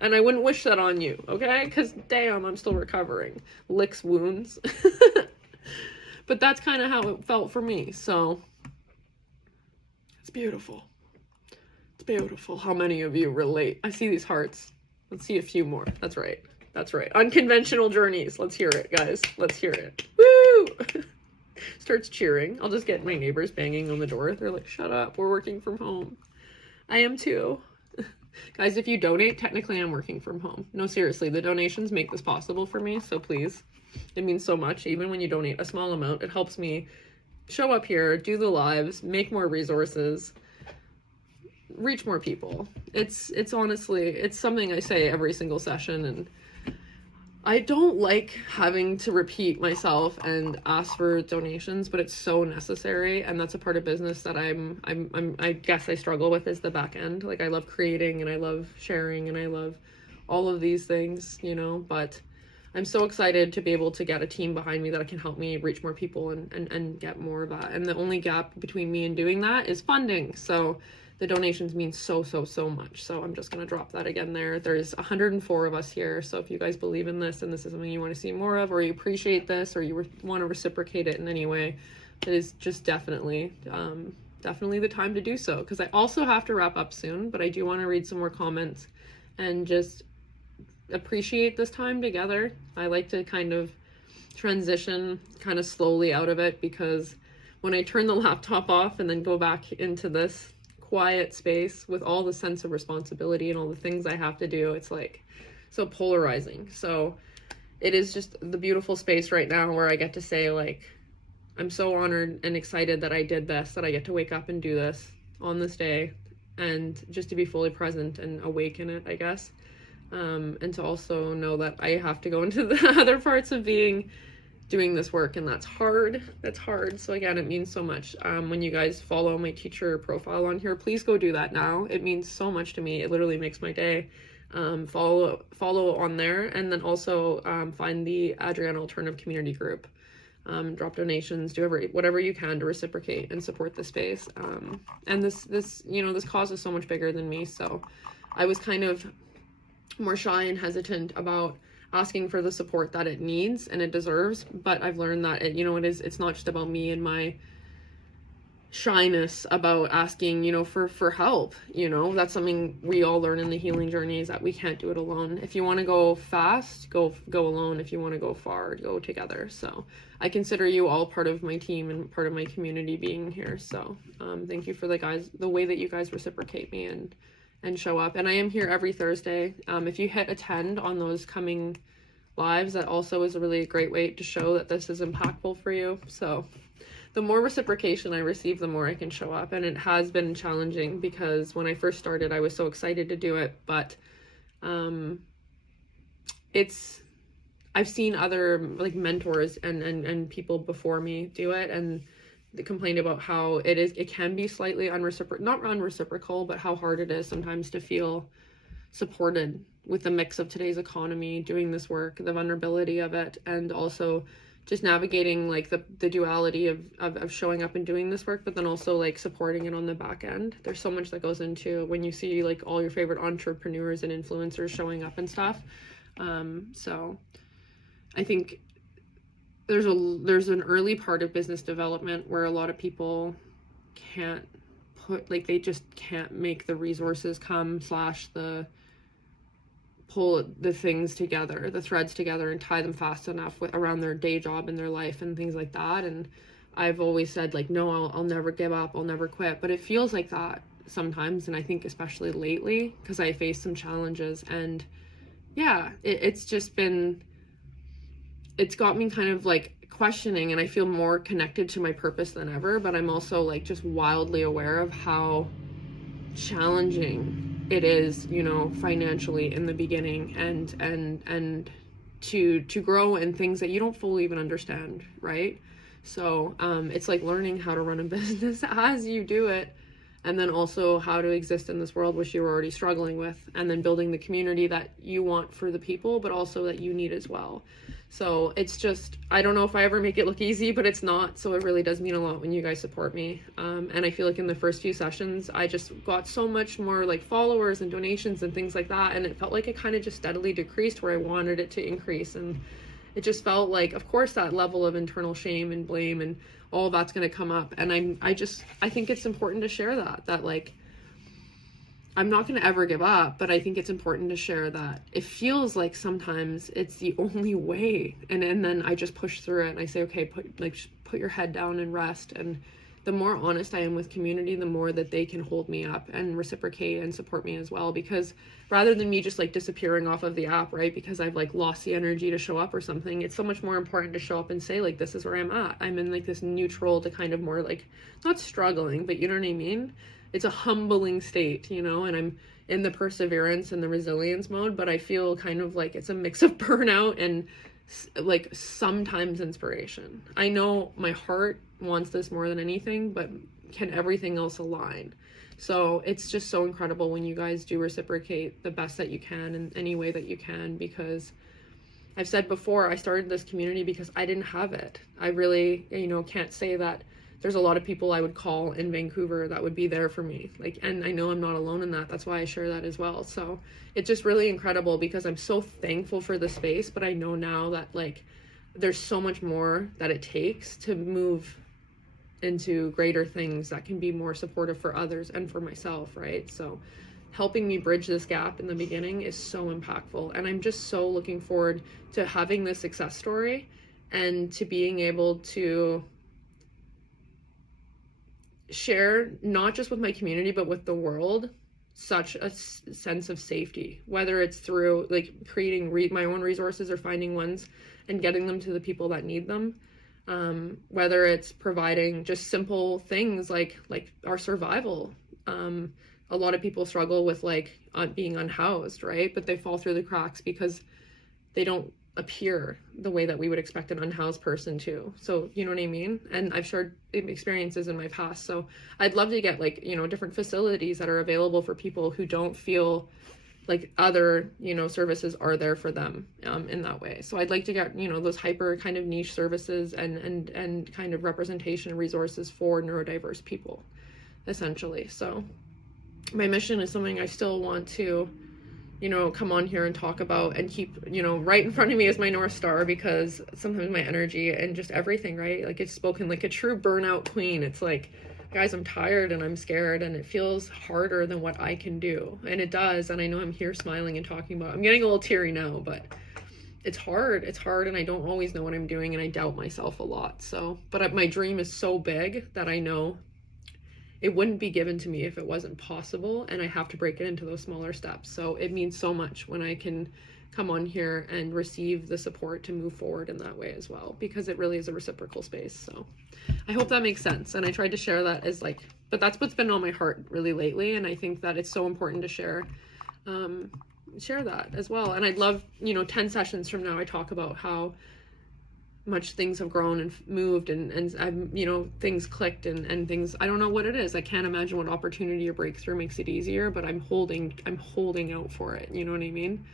And I wouldn't wish that on you, okay? Because damn, I'm still recovering. Licks wounds. But that's kind of how it felt for me. So it's beautiful. It's beautiful. How many of you relate? I see these hearts. Let's see a few more. That's right. That's right. Unconventional journeys. Let's hear it, guys. Let's hear it. Woo! Starts cheering. I'll just get my neighbors banging on the door. They're like, shut up. We're working from home. I am too. Guys, if you donate, technically I'm working from home. No, seriously, the donations make this possible for me, so please. It means so much. Even when you donate a small amount, it helps me show up here, do the lives, make more resources, reach more people. It's honestly, it's something I say every single session, and I don't like having to repeat myself and ask for donations, but it's so necessary, and that's a part of business that I guess I struggle with, is the back end. Like, I love creating and I love sharing and I love all of these things, you know, but I'm so excited to be able to get a team behind me that can help me reach more people and get more of that. And the only gap between me and doing that is funding. So the donations mean so much. So I'm just going to drop that again there. There's 104 of us here. So if you guys believe in this and this is something you want to see more of, or you appreciate this, or you want to reciprocate it in any way, it is just definitely the time to do so. Because I also have to wrap up soon, but I do want to read some more comments and just appreciate this time together. I like to kind of transition kind of slowly out of it, because when I turn the laptop off and then go back into this quiet space with all the sense of responsibility and all the things I have to do, it's like so polarizing. So it is just the beautiful space right now where I get to say, like, I'm so honored and excited that I did this, that I get to wake up and do this on this day, and just to be fully present and awake in it, I guess. And to also know that I have to go into the other parts of doing this work, and that's hard. So again, it means so much. When you guys follow my teacher profile on here, please go do that now. It means so much to me. It literally makes my day. Follow on there, and then also find the Adriana Alternative Community Group. Drop donations, do whatever you can to reciprocate and support the space. And this you know, this cause is so much bigger than me. So I was kind of more shy and hesitant about asking for the support that it needs and it deserves, but I've learned that it's not just about me and my shyness about asking, for help. That's something we all learn in the healing journey, is that we can't do it alone. If you want to go fast, go alone. If you want to go far, go together. So I consider you all part of my team and part of my community being here. So thank you for the way that you guys reciprocate me and show up. And I am here every Thursday. If you hit attend on those coming lives, that also is a really great way to show that this is impactful for you. So the more reciprocation I receive, the more I can show up. And it has been challenging, because when I first started, I was so excited to do it, but I've seen other mentors and people before me do it, and they complained about how it can be slightly not unreciprocal, but how hard it is sometimes to feel supported with the mix of today's economy, doing this work, the vulnerability of it, and also just navigating the duality of showing up and doing this work, but then also supporting it on the back end. There's so much that goes into when you see all your favorite entrepreneurs and influencers showing up and stuff. So I think there's an early part of business development where a lot of people can't they just can't make the resources come pull the things together, the threads together, and tie them fast enough around their day job and their life and things like that. And I've always said no, I'll never give up, I'll never quit, but it feels like that sometimes. And I think especially lately, because I faced some challenges, and yeah, it's got me kind of questioning, and I feel more connected to my purpose than ever. But I'm also just wildly aware of how challenging it is, financially in the beginning, and to grow in things that you don't fully even understand, right? So it's learning how to run a business as you do it, and then also how to exist in this world which you were already struggling with, and then building the community that you want for the people but also that you need as well. So it's just, I don't know if I ever make it look easy, but it's not. So it really does mean a lot when you guys support me. And I feel like in the first few sessions, I just got so much more like followers and donations and things like that. And it felt like it kind of just steadily decreased where I wanted it to increase. And it just felt like, of course, that level of internal shame and blame and all of that's going to come up. And I think it's important to share that like, I'm not going to ever give up, but I think it's important to share that it feels like sometimes it's the only way. And then I just push through it and I say, okay, put your head down and rest. And the more honest I am with community, the more that they can hold me up and reciprocate and support me as well. Because rather than me just like disappearing off of the app, right, because I've like lost the energy to show up or something, it's so much more important to show up and say like, this is where I'm at. I'm in like this neutral to kind of more like, not struggling, but you know what I mean? It's a humbling state, you know, and I'm in the perseverance and the resilience mode, but I feel kind of like it's a mix of burnout and like sometimes inspiration. I know my heart wants this more than anything, but can everything else align? So it's just so incredible when you guys do reciprocate the best that you can in any way that you can, because I've said before, I started this community because I didn't have it. I really, you know, can't say that there's a lot of people I would call in Vancouver that would be there for me. Like, and I know I'm not alone in that. That's why I share that as well. So it's just really incredible because I'm so thankful for the space, but I know now that like, there's so much more that it takes to move into greater things that can be more supportive for others and for myself, right? So helping me bridge this gap in the beginning is so impactful. And I'm just so looking forward to having this success story and to being able to share not just with my community but with the world such a sense of safety, whether it's through like creating my own resources or finding ones and getting them to the people that need them, whether it's providing just simple things like our survival. A lot of people struggle with like being unhoused, right? But they fall through the cracks because they don't appear the way that we would expect an unhoused person to. So you know what I mean? And I've shared experiences in my past, so I'd love to get like, you know, different facilities that are available for people who don't feel like other, you know, services are there for them in that way. So I'd like to get, you know, those hyper kind of niche services and kind of representation and resources for neurodiverse people essentially. So my mission is something I still want to, you know, come on here and talk about and keep, you know, right in front of me as my North Star, because sometimes my energy and just everything, right? Like it's spoken like a true burnout queen. It's like, guys, I'm tired and I'm scared and it feels harder than what I can do. And it does. And I know I'm here smiling and talking about it. I'm getting a little teary now, but it's hard. It's hard. And I don't always know what I'm doing and I doubt myself a lot. So, but my dream is so big that I know it wouldn't be given to me if it wasn't possible, and I have to break it into those smaller steps. So it means so much when I can come on here and receive the support to move forward in that way as well, because it really is a reciprocal space. So I hope that makes sense. And I tried to share that as like, but that's what's been on my heart really lately. And I think that it's so important to share that as well. And I'd love, you know, 10 sessions from now, I talk about how much things have grown and moved and I've, you know, things clicked and things, I don't know what it is. I can't imagine what opportunity or breakthrough makes it easier, but I'm holding out for it. You know what I mean?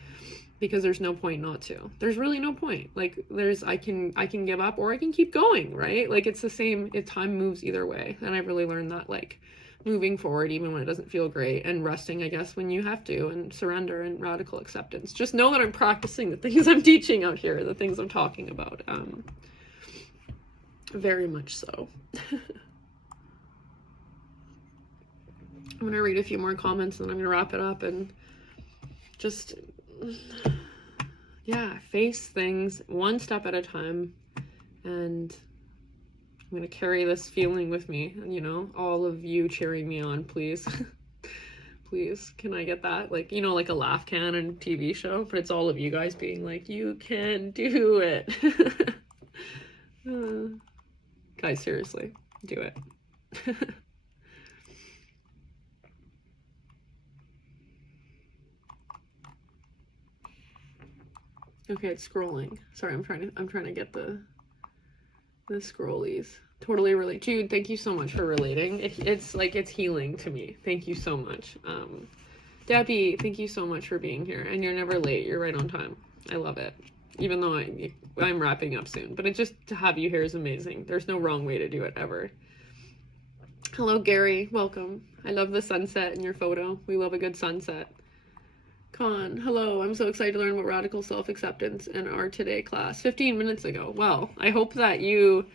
Because there's no point not to. There's really no point. Like I can give up or I can keep going, right? Like it's the same, time moves either way. And I've really learned that, like moving forward, even when it doesn't feel great, and resting, I guess, when you have to, and surrender and radical acceptance. Just know that I'm practicing the things I'm teaching out here, the things I'm talking about. Very much so. I'm going to read a few more comments and then I'm going to wrap it up and just, yeah, face things one step at a time. And I'm going to carry this feeling with me, you know, all of you cheering me on, please. Please, can I get that? Like, you know, like a laugh can in a TV show, but it's all of you guys being like, you can do it. Guys, seriously, do it. Okay, it's scrolling. Sorry, I'm trying to get the scrollies. Totally relate. Jude, thank you so much for relating. It's like, it's healing to me. Thank you so much. Debbie, thank you so much for being here. And you're never late. You're right on time. I love it. Even though I'm wrapping up soon. But it just, to have you here is amazing. There's no wrong way to do it ever. Hello, Gary. Welcome. I love the sunset in your photo. We love a good sunset. Con, hello. I'm so excited to learn about radical self-acceptance in our today class. 15 minutes ago. Well, I hope that you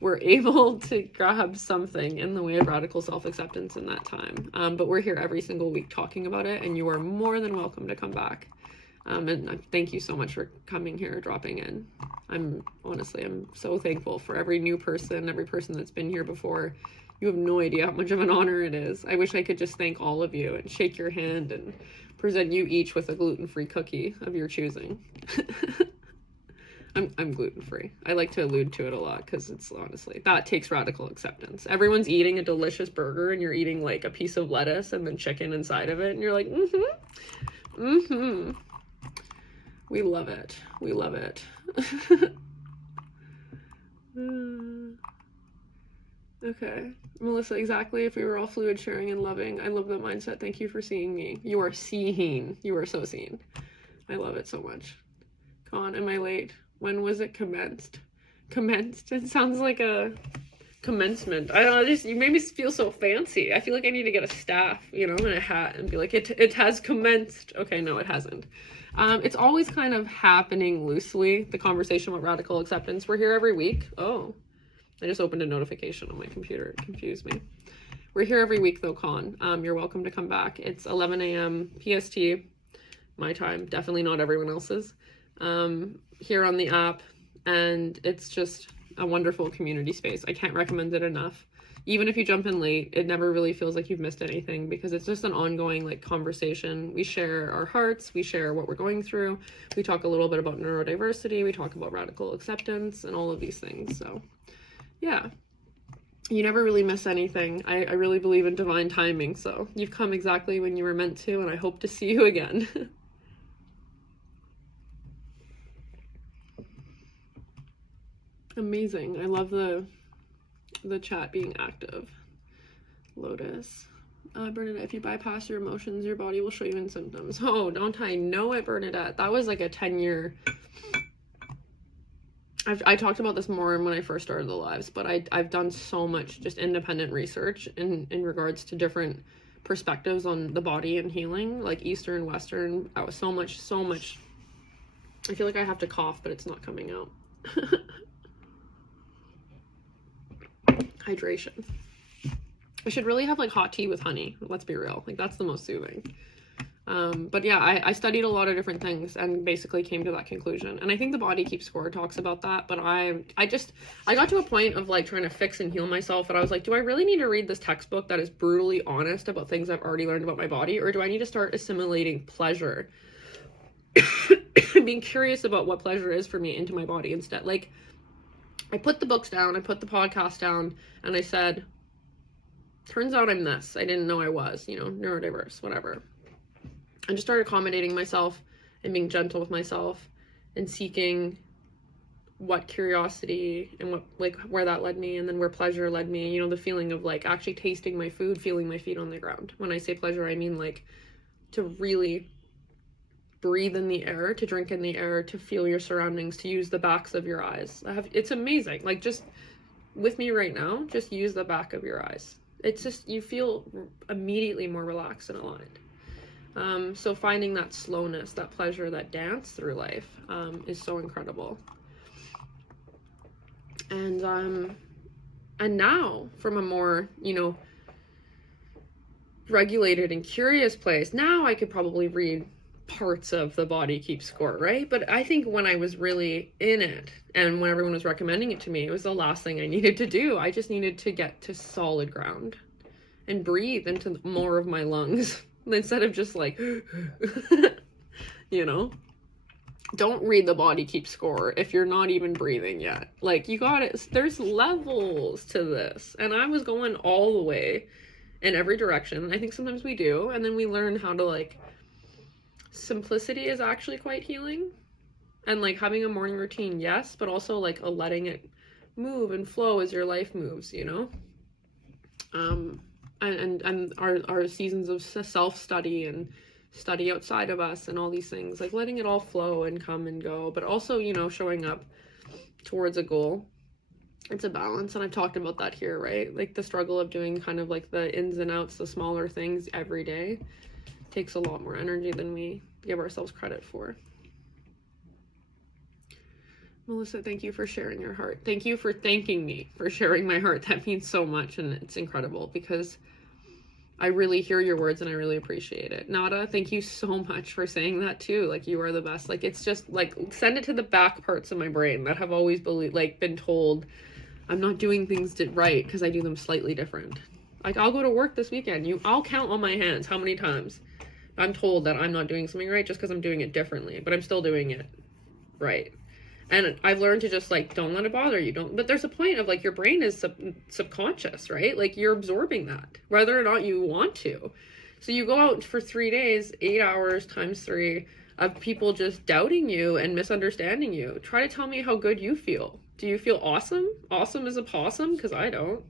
were able to grab something in the way of radical self-acceptance in that time. But we're here every single week talking about it, and you are more than welcome to come back. And thank you so much for coming here, dropping in. I'm so thankful for every new person, every person that's been here before. You have no idea how much of an honor it is. I wish I could just thank all of you and shake your hand and present you each with a gluten-free cookie of your choosing. I'm gluten-free. I like to allude to it a lot because it's honestly, that takes radical acceptance. Everyone's eating a delicious burger and you're eating like a piece of lettuce and then chicken inside of it, and you're like, we love it. We love it. Okay. Melissa, exactly. If we were all fluid, sharing, and loving. I love that mindset. Thank you for seeing me. You are seen. You are so seen. I love it so much. Con, am I late? When was it commenced? Commenced? It sounds like a commencement. I don't know, you made me feel so fancy. I feel like I need to get a staff, you know, and a hat and be like, it has commenced. Okay, no, it hasn't. It's always kind of happening loosely, the conversation about radical acceptance. We're here every week. Oh, I just opened a notification on my computer. It confused me. We're here every week though, Con. You're welcome to come back. It's 11 a.m. PST, my time. Definitely not everyone else's. Here on the app, and it's just a wonderful community space. I can't recommend it enough. Even if you jump in late, it never really feels like you've missed anything because it's just an ongoing like conversation. We share our hearts, we share what we're going through, we talk a little bit about neurodiversity, we talk about radical acceptance and all of these things. So yeah, you never really miss anything. I really believe in divine timing, so you've come exactly when you were meant to, and I hope to see you again. Amazing. I love the chat being active. Lotus. Bernadette, if you bypass your emotions, your body will show you in symptoms. Oh, don't I know it, Bernadette? That was like a 10-year... I talked about this more when I first started the lives, but I've done so much just independent research in regards to different perspectives on the body and healing, like Eastern, Western. I was so much. I feel like I have to cough, but it's not coming out. Hydration. I should really have like hot tea with honey. Let's be real. Like that's the most soothing. But yeah, I studied a lot of different things and basically came to that conclusion. And I think the Body Keeps Score talks about that. But I got to a point of like trying to fix and heal myself. And I was like, do I really need to read this textbook that is brutally honest about things I've already learned about my body? Or do I need to start assimilating pleasure? Being curious about what pleasure is for me into my body instead. Like, I put the books down, I put the podcast down, and I said, turns out I'm this. I didn't know I was, you know, neurodiverse, whatever. I just started accommodating myself and being gentle with myself and seeking what curiosity and what, like, where that led me, and then where pleasure led me, you know, the feeling of like actually tasting my food, feeling my feet on the ground. When I say pleasure, I mean like to really breathe in the air, to drink in the air, to feel your surroundings, to use the backs of your eyes. It's amazing. Like, just with me right now, just use the back of your eyes. It's just, you feel immediately more relaxed and aligned. So finding that slowness, that pleasure, that dance through life is so incredible. And now, from a more, you know, regulated and curious place, now I could probably read parts of the Body Keeps Score, right? But I think when I was really in it and when everyone was recommending it to me, it was the last thing I needed to do. I just needed to get to solid ground and breathe into more of my lungs instead of just like, you know, don't read the Body Keeps Score if you're not even breathing yet. Like, you got it. There's levels to this. And I was going all the way in every direction. I think sometimes we do. And then we learn how to like, simplicity is actually quite healing, and like having a morning routine, yes, but also like a letting it move and flow as your life moves, you know? And our seasons of self-study and study outside of us and all these things, like letting it all flow and come and go, but also, you know, showing up towards a goal. It's a balance, and I've talked about that here, right? Like the struggle of doing kind of like the ins and outs, the smaller things every day takes a lot more energy than we give ourselves credit for. Melissa, thank you for sharing your heart. Thank you for thanking me for sharing my heart. That means so much, and it's incredible because I really hear your words and I really appreciate it. Nada, thank you so much for saying that too. Like, you are the best. Like, it's just like, send it to the back parts of my brain that have always been told I'm not doing things right because I do them slightly different. Like, I'll go to work this weekend. I'll count on my hands how many times I'm told that I'm not doing something right just because I'm doing it differently, but I'm still doing it right. And I've learned to just like, don't let it bother you. But there's a point of like, your brain is subconscious, right? Like, you're absorbing that whether or not you want to. So you go out for 3 days, 8 hours times 3 of people just doubting you and misunderstanding you. Try to tell me how good you feel. Do you feel awesome? Awesome as a possum? Because I don't.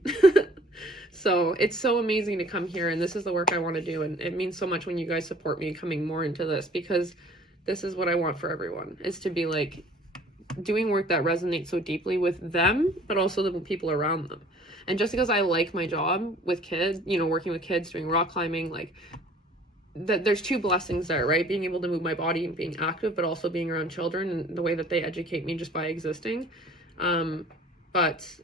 So it's so amazing to come here, and this is the work I want to do. And it means so much when you guys support me coming more into this, because this is what I want for everyone, is to be like, doing work that resonates so deeply with them, but also the people around them. And just because I like my job with kids, you know, working with kids, doing rock climbing, like, that there's 2 blessings there, right? Being able to move my body and being active, but also being around children and the way that they educate me just by existing. But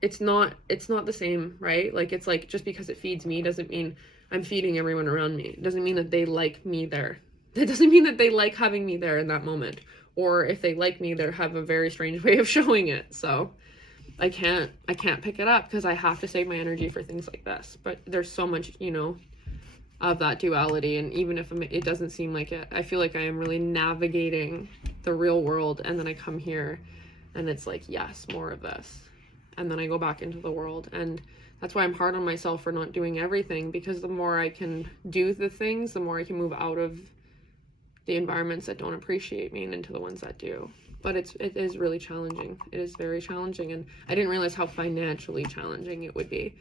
it's not the same, right? Like, it's like, just because it feeds me doesn't mean I'm feeding everyone around me. It doesn't mean that they like me there. That doesn't mean that they like having me there in that moment. Or if they like me, they have a very strange way of showing it. So I can't pick it up because I have to save my energy for things like this. But there's so much, you know, of that duality. And even if it doesn't seem like it, I feel like I am really navigating the real world. And then I come here and it's like, yes, more of this. And then I go back into the world. And that's why I'm hard on myself for not doing everything, because the more I can do the things, the more I can move out of the environments that don't appreciate me and into the ones that do. But it is really challenging. It is very challenging, and I didn't realize how financially challenging it would be.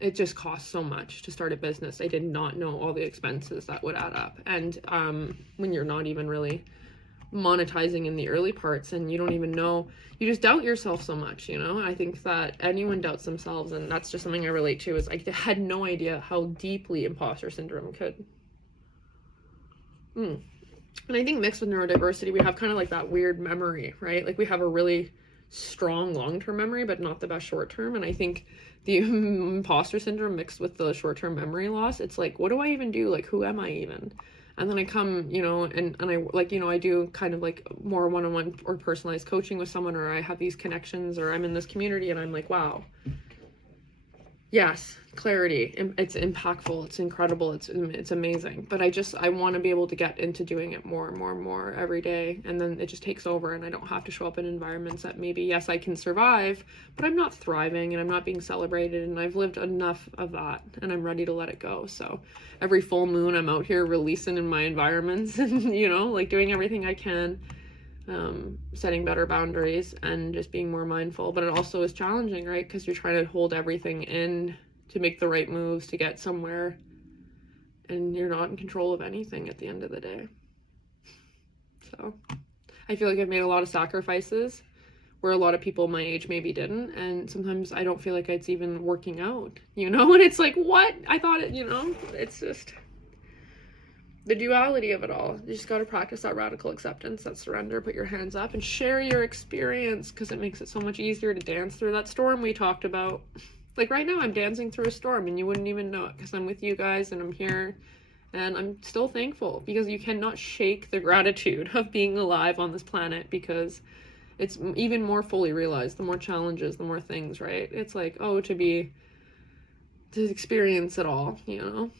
It just costs so much to start a business. I did not know all the expenses that would add up. And when you're not even really monetizing in the early parts, and you don't even know, you just doubt yourself so much, you know? I think that anyone doubts themselves, and that's just something I relate to, is I had no idea how deeply imposter syndrome could. And I think mixed with neurodiversity, we have kind of like that weird memory, right? Like, we have a really strong long-term memory, but not the best short-term. And I think the imposter syndrome mixed with the short-term memory loss, it's like, what do I even do? Like, who am I even? And then I come, you know, and I, like, you know, I do kind of like more one-on-one or personalized coaching with someone, or I have these connections, or I'm in this community, and I'm like, wow. Yes, clarity. It's impactful. It's incredible. It's amazing. But I want to be able to get into doing it more and more and more every day. And then it just takes over, and I don't have to show up in environments that maybe, yes, I can survive, but I'm not thriving and I'm not being celebrated. And I've lived enough of that, and I'm ready to let it go. So every full moon, I'm out here releasing in my environments and, you know, like doing everything I can. Setting better boundaries and just being more mindful. But it also is challenging, right? Because you're trying to hold everything in to make the right moves to get somewhere, and you're not in control of anything at the end of the day. So I feel like I've made a lot of sacrifices where a lot of people my age maybe didn't, and sometimes I don't feel like it's even working out, you know? And it's like, what? I thought it, you know? It's just the duality of it all. You just got to practice that radical acceptance, that surrender, put your hands up and share your experience, because it makes it so much easier to dance through that storm we talked about. Like right now, I'm dancing through a storm and you wouldn't even know it, because I'm with you guys and I'm here, and I'm still thankful, because you cannot shake the gratitude of being alive on this planet, because it's even more fully realized the more challenges, the more things, right? It's like, oh, to experience it all, you know?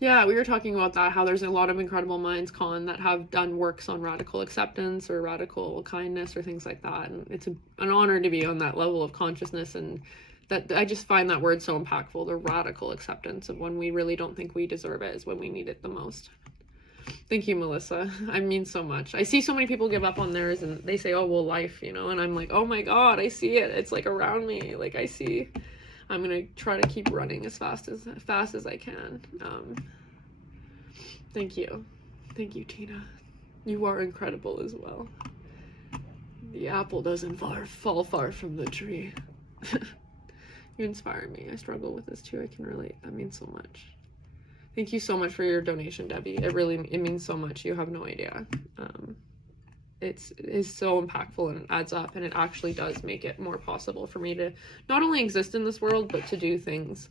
Yeah, we were talking about that, how there's a lot of incredible minds, Colin, that have done works on radical acceptance or radical kindness or things like that. And it's an honor to be on that level of consciousness. And that I just find that word so impactful, the radical acceptance of when we really don't think we deserve it is when we need it the most. Thank you, Melissa. I mean so much. I see so many people give up on theirs and they say, oh, well, life, you know, and I'm like, oh my God, I see it. It's like around me. Like I see, I'm going to try to keep running as fast as I can. Thank you. Thank you, Tina. You are incredible as well. The apple doesn't fall far from the tree. You inspire me. I struggle with this too. I can relate. That means so much. Thank you so much for your donation, Debbie. It means so much. You have no idea. It is so impactful and it adds up, and it actually does make it more possible for me to not only exist in this world, but to do things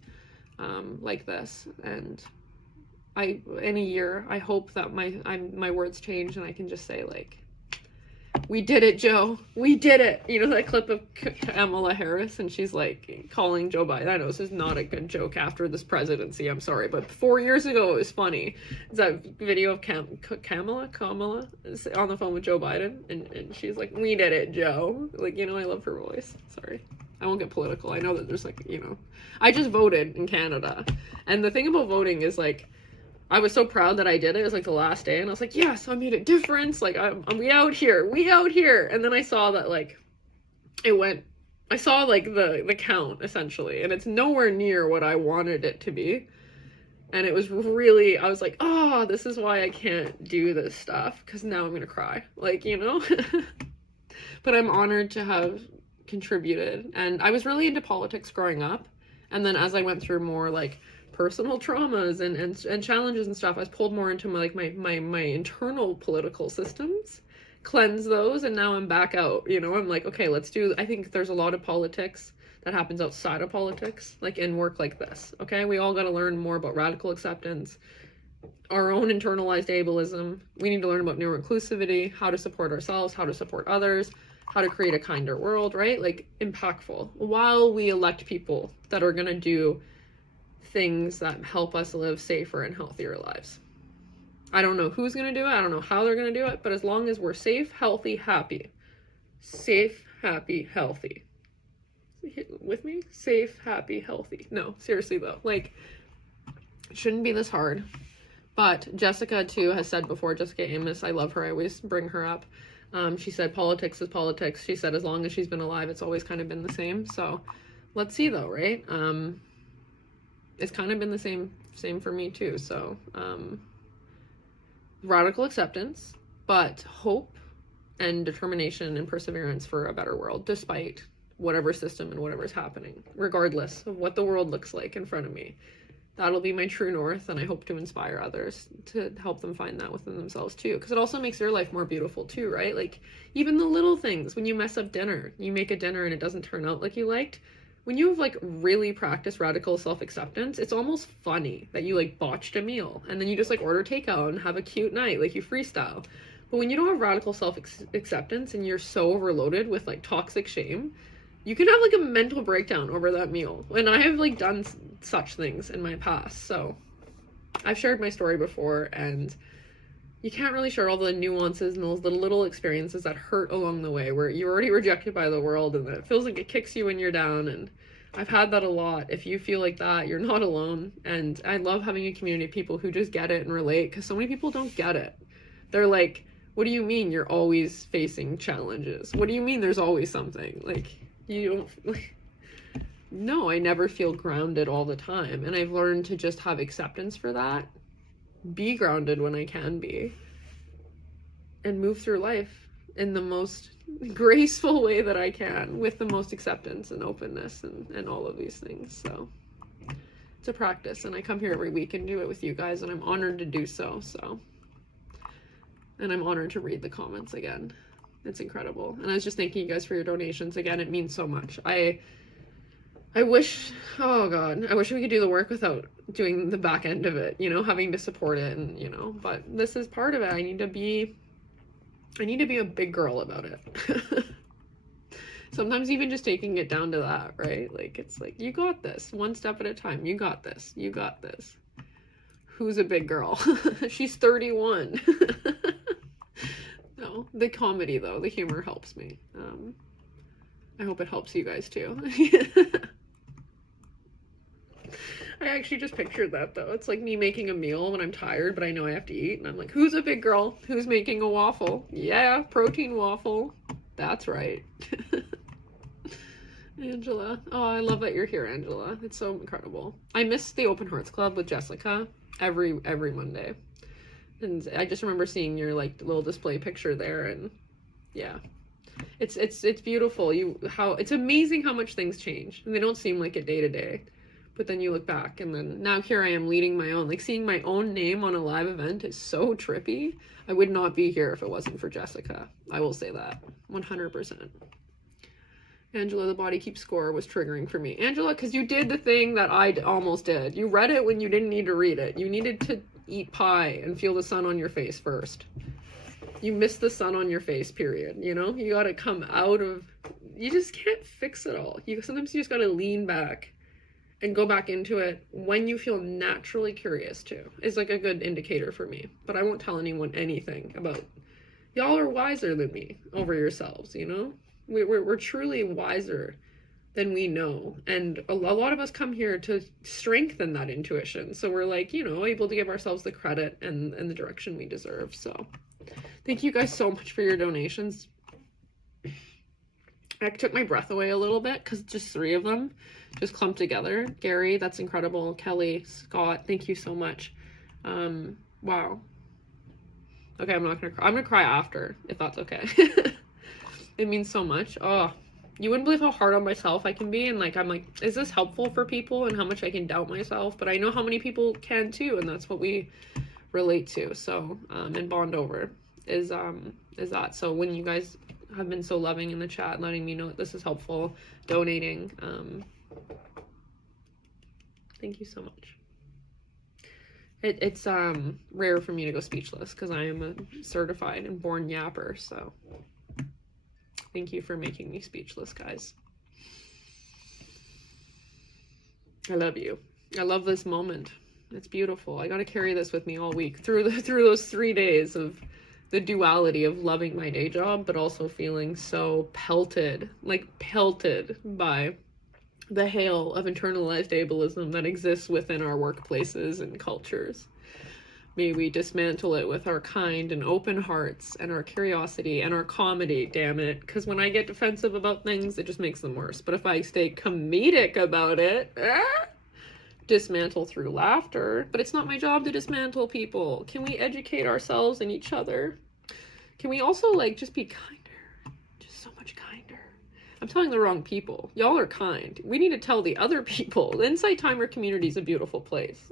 like this. And in a year, I hope that my words change and I can just say, like, we did it, Joe. We did it. You know that clip of Kamala Harris, and she's like calling Joe Biden. I know this is not a good joke after this presidency. I'm sorry, but 4 years ago it was funny. It's that video of Kamala on the phone with Joe Biden, and she's like, "We did it, Joe." Like, you know, I love her voice. Sorry, I won't get political. I know that there's like, you know, I just voted in Canada, and the thing about voting is like, I was so proud that I did it. It was like the last day, and I was like, yes, I made a difference. Like, we out here. And then I saw that, like, I saw, like, the count, essentially, and it's nowhere near what I wanted it to be. And it was really, I was like, oh, this is why I can't do this stuff, because now I'm gonna cry. Like, you know? But I'm honored to have contributed. And I was really into politics growing up. And then as I went through more, like, personal traumas and challenges and stuff, I was pulled more into my internal political systems, cleanse those, and now I'm back out, you know. I'm like, okay, I think there's a lot of politics that happens outside of politics, like in work like this, okay? We all got to learn more about radical acceptance, our own internalized ableism. We need to learn about neuroinclusivity, how to support ourselves, how to support others, how to create a kinder world, right? Like, impactful, while we elect people that are going to do things that help us live safer and healthier lives. I don't know who's going to do it. I don't know how they're going to do it, but as long as we're safe, healthy, happy. Safe, happy, healthy. With me? Safe, happy, healthy. No, seriously though. Like, it shouldn't be this hard. But Jessica too has said before, Jessica Amos, I love her. I always bring her up. She said politics is politics. She said as long as she's been alive, it's always kind of been the same. So let's see though, right? It's kind of been the same for me too. So radical acceptance, but hope and determination and perseverance for a better world, despite whatever system and whatever's happening, regardless of what the world looks like in front of me. That'll be my true north, and I hope to inspire others to help them find that within themselves too, because it also makes their life more beautiful too, right? Like, even the little things, when you mess up dinner, you make a dinner and it doesn't turn out like you liked. When you have like really practiced radical self-acceptance, it's almost funny that you like botched a meal and then you just like order takeout and have a cute night, like you freestyle. But when you don't have radical self-acceptance and you're so overloaded with like toxic shame, you can have like a mental breakdown over that meal. And I have like done such things in my past. So I've shared my story before, and you can't really share all the nuances and those little experiences that hurt along the way, where you're already rejected by the world and it feels like it kicks you when you're down. And I've had that a lot. If you feel like that, you're not alone. And I love having a community of people who just get it and relate, because so many people don't get it. They're like, what do you mean you're always facing challenges? What do you mean there's always something? Like, you don't, like, no, I never feel grounded all the time. And I've learned to just have acceptance for that, be grounded when I can be, and move through life in the most graceful way that I can, with the most acceptance and openness and all of these things. So it's a practice, and I come here every week and do it with you guys, and I'm honored to do so. And I'm honored to read the comments again. It's incredible. And I was just thanking you guys for your donations again. It means so much. I wish, oh God, I wish we could do the work without doing the back end of it, you know, having to support it, and, you know, but this is part of it. I need to be a big girl about it. Sometimes even just taking it down to that, right? Like, it's like, you got this, one step at a time. You got this. You got this. Who's a big girl? She's 31. No, the comedy though, the humor helps me. I hope it helps you guys too. I actually just pictured that though. It's like me making a meal when I'm tired, but I know I have to eat. And I'm like, who's a big girl? Who's making a waffle? Yeah, protein waffle. That's right. Angela. Oh, I love that you're here, Angela. It's so incredible. I miss the Open Hearts Club with Jessica every Monday. And I just remember seeing your like little display picture there, and yeah. It's beautiful. It's amazing how much things change. And they don't seem like it day to day. But then you look back, and then now here I am leading my own. Like, seeing my own name on a live event is so trippy. I would not be here if it wasn't for Jessica. I will say that 100%. Angela, the body keeps score was triggering for me. Angela, because you did the thing that I almost did. You read it when you didn't need to read it. You needed to eat pie and feel the sun on your face first. You miss the sun on your face, period. You know, you got to come out of, you just can't fix it all. Sometimes you just got to lean back and go back into it when you feel naturally curious to. Is like a good indicator for me. But I won't tell anyone anything about, y'all are wiser than me over yourselves, you know? We're truly wiser than we know. And a lot of us come here to strengthen that intuition. So we're like, you know, able to give ourselves the credit and the direction we deserve. So thank you guys so much for your donations. I took my breath away a little bit because just 3 of them just clumped together. Gary, that's incredible. Kelly, Scott, thank you so much. Wow. Okay, I'm not gonna cry. I'm gonna cry after, if that's okay. It means so much. Oh, you wouldn't believe how hard on myself I can be. And like, I'm like, is this helpful for people, and how much I can doubt myself? But I know how many people can too. And that's what we relate to. So, and bond over is that. So when you guys have been so loving in the chat, letting me know that this is helpful, donating, thank you so much. It's rare for me to go speechless because I am a certified and born yapper. So thank you for making me speechless, guys. I love you. I love this moment. It's beautiful. I got to carry this with me all week through those 3 days of the duality of loving my day job, but also feeling so pelted by the hail of internalized ableism that exists within our workplaces and cultures. May we dismantle it with our kind and open hearts and our curiosity and our comedy, damn it. Because when I get defensive about things, it just makes them worse. But if I stay comedic about it, dismantle through laughter. But it's not my job to dismantle people. Can we educate ourselves and each other? Can we also like just be kinder? Just so much kinder. I'm telling the wrong people. Y'all are kind. We need to tell the other people. The Insight Timer community is a beautiful place.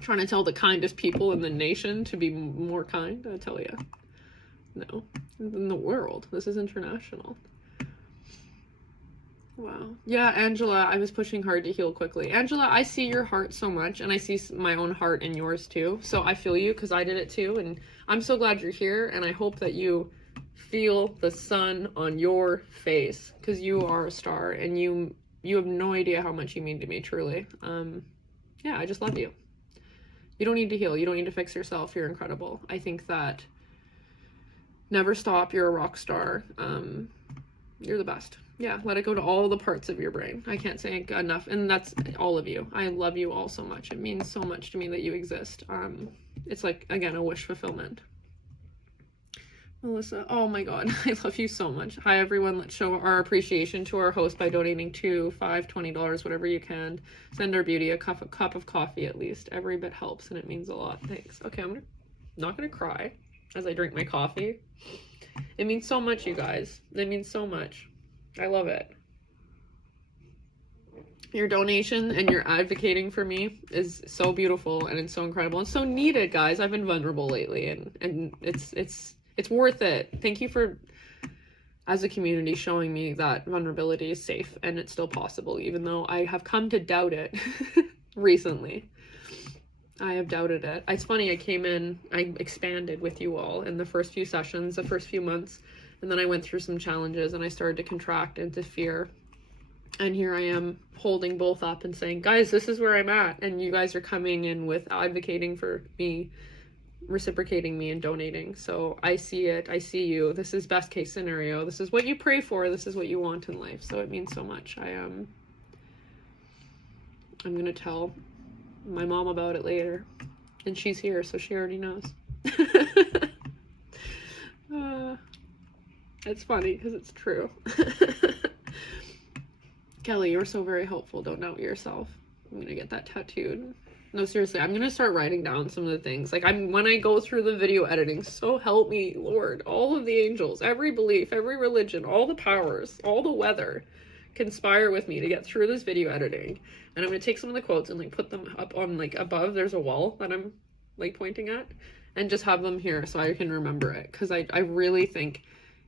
Trying to tell the kindest people in the nation to be more kind, I tell you. No. In the world. This is international. Wow. Yeah, Angela, I was pushing hard to heal quickly. Angela, I see your heart so much, and I see my own heart in yours too. So I feel you, because I did it too, and I'm so glad you're here, and I hope that you feel the sun on your face, because you are a star, and you have no idea how much you mean to me, truly. Yeah, I just love you. You don't need to heal. You don't need to fix yourself. You're incredible. I think that never stop. You're a rock star. You're the best. Yeah, let it go to all the parts of your brain. I can't say enough. And that's all of you. I love you all so much. It means so much to me that you exist. It's like, again, a wish fulfillment. Melissa, oh my God, I love you so much. Hi, everyone. Let's show our appreciation to our host by donating $2, $5, $20, whatever you can. Send our beauty a cup of coffee at least. Every bit helps, and it means a lot. Thanks. Okay, I'm not gonna cry as I drink my coffee. It means so much, you guys. It means so much. I love it. Your donation and your advocating for me is so beautiful, and it's so incredible and so needed, guys. I've been vulnerable lately, and it's worth it. Thank you for, as a community, showing me that vulnerability is safe and it's still possible, even though I have come to doubt it recently. I have doubted it. It's funny, I came in, I expanded with you all in the first few sessions, the first few months, and then I went through some challenges and I started to contract into fear. And here I am holding both up and saying, guys, this is where I'm at. And you guys are coming in with advocating for me, reciprocating me, and donating. So I see it. I see you. This is best case scenario. This is what you pray for. This is what you want in life. So it means so much. I'm going to tell my mom about it later. And she's here, so she already knows. It's funny because it's true. Kelly, you're so very helpful. Don't doubt yourself. I'm going to get that tattooed. No, seriously, I'm going to start writing down some of the things. Like, when I go through the video editing, so help me, Lord, all of the angels, every belief, every religion, all the powers, all the weather conspire with me to get through this video editing. And I'm going to take some of the quotes and like put them up on like above. There's a wall that I'm like pointing at, and just have them here so I can remember it. Because I really think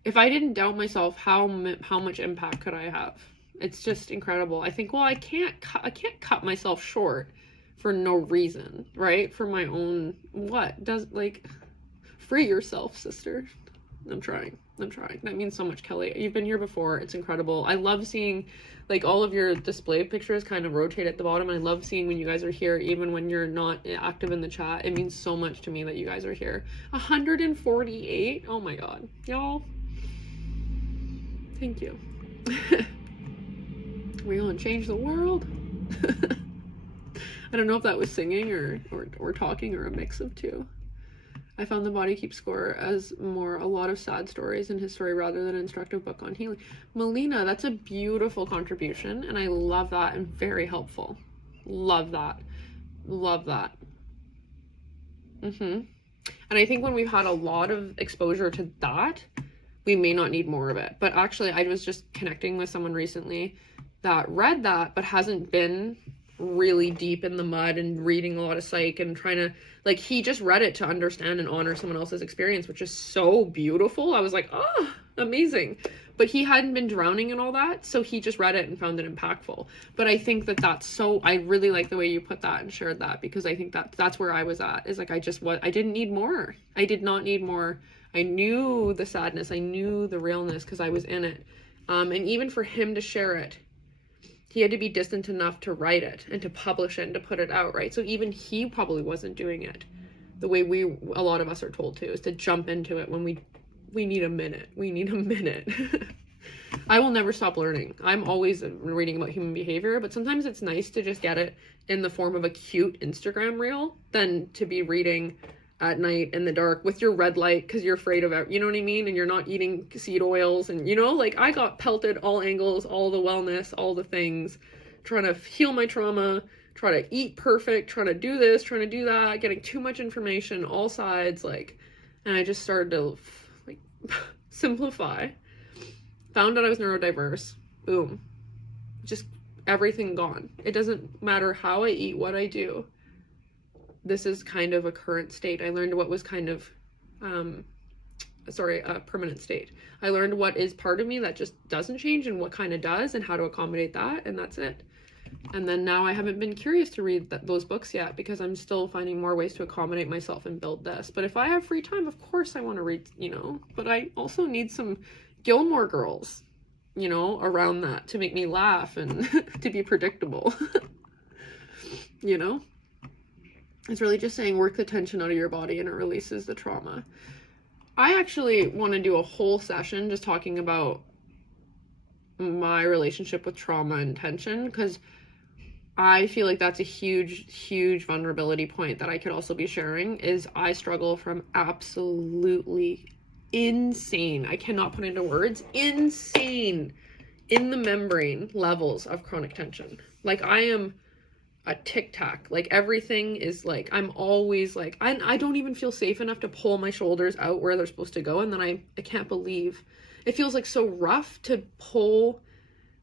if I didn't doubt myself, how much impact could I have? It's just incredible. I think, well, I can't cut myself short for no reason, right? For my own, free yourself, sister. I'm trying. That means so much, Kelly. You've been here before. It's incredible. I love seeing like all of your display pictures kind of rotate at the bottom. I love seeing when you guys are here, even when you're not active in the chat. It means so much to me that you guys are here. 148. Oh my God, y'all. Thank you. We're gonna change the world. I don't know if that was singing or talking or a mix of two. I found The Body Keeps Score as a lot of sad stories in his story rather than an instructive book on healing. Melina, that's a beautiful contribution, and I love that, and very helpful. Love that. And I think when we've had a lot of exposure to that, we may not need more of it. But actually, I was just connecting with someone recently that read that but hasn't been really deep in the mud and reading a lot of psych and trying to, like, he just read it to understand and honor someone else's experience, which is so beautiful. I was like, oh, amazing. But he hadn't been drowning in all that, so he just read it and found it impactful. But I think that that's so, I really like the way you put that and shared that, because I think that's where I was at, is like, I didn't need more. I did not need more. I knew the sadness, I knew the realness because I was in it. And even for him to share it, he had to be distant enough to write it and to publish it and to put it out, right? So even he probably wasn't doing it the way a lot of us are told to, is to jump into it when we need a minute. We need a minute. I will never stop learning. I'm always reading about human behavior, but sometimes it's nice to just get it in the form of a cute Instagram reel than to be reading at night in the dark with your red light because you're afraid of it, you know what I mean? And you're not eating seed oils, and like I got pelted all angles, all the wellness, all the things, trying to heal my trauma, try to eat perfect, trying to do this, trying to do that, getting too much information, all sides, and I just started to simplify. Found out I was neurodiverse. Boom. Just everything gone. It doesn't matter how I eat, what I do. This is kind of a current state. I learned what was kind of, a permanent state. I learned what is part of me that just doesn't change and what kind of does and how to accommodate that, and that's it. And then now I haven't been curious to read those books yet because I'm still finding more ways to accommodate myself and build this. But if I have free time, of course I want to read, but I also need some Gilmore Girls, around that to make me laugh and to be predictable, It's really just saying work the tension out of your body and it releases the trauma. I actually want to do a whole session just talking about my relationship with trauma and tension, because I feel like that's a huge, huge vulnerability point that I could also be sharing. Is I struggle from absolutely insane, I cannot put into words, insane in the membrane levels of chronic tension. Like I am a tic-tac, like everything is like, I'm always like, I don't even feel safe enough to pull my shoulders out where they're supposed to go, and then I can't believe it feels like so rough to pull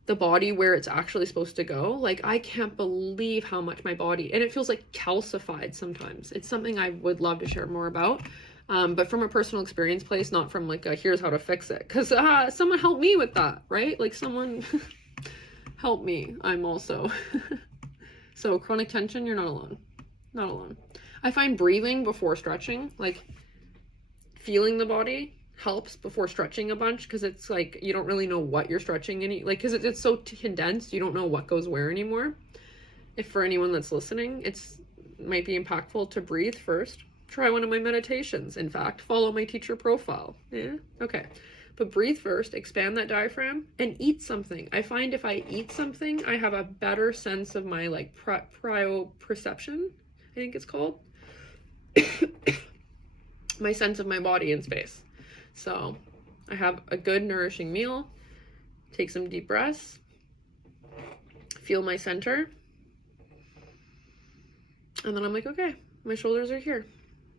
the body where it's actually supposed to go. Like I can't believe how much my body, and it feels like calcified sometimes. It's something I would love to share more about, but from a personal experience place, not from like a here's how to fix it, because someone help me with that, right? Like someone help me. I'm also so chronic tension, you're not alone. I find breathing before stretching, like feeling the body, helps before stretching a bunch, because it's like you don't really know what you're stretching because it's so condensed, you don't know what goes where anymore. If for anyone that's listening, might be impactful to breathe first. Try one of my meditations. In fact, follow my teacher profile. Yeah, okay. But breathe first, expand that diaphragm, and eat something. I find if I eat something, I have a better sense of my like proprioception, I think it's called. My sense of my body in space. So I have a good nourishing meal, take some deep breaths, feel my center, and then I'm like, okay, my shoulders are here.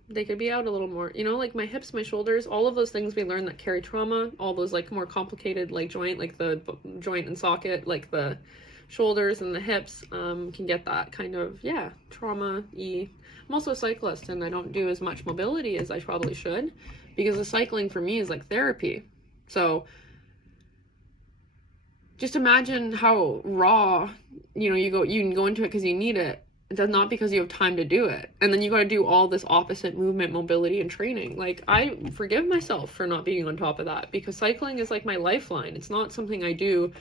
They could be out a little more, you know, like my hips, my shoulders, all of those things we learn that carry trauma, all those like more complicated like joint, like the joint and socket, like the shoulders and the hips can get that kind of, yeah, trauma-y. I'm also a cyclist and I don't do as much mobility as I probably should, because the cycling for me is like therapy. So just imagine how raw, you know, you can go into it because you need it. That's not because you have time to do it. And then you got to do all this opposite movement, mobility, and training. Like, I forgive myself for not being on top of that, because cycling is like my lifeline. It's not something I do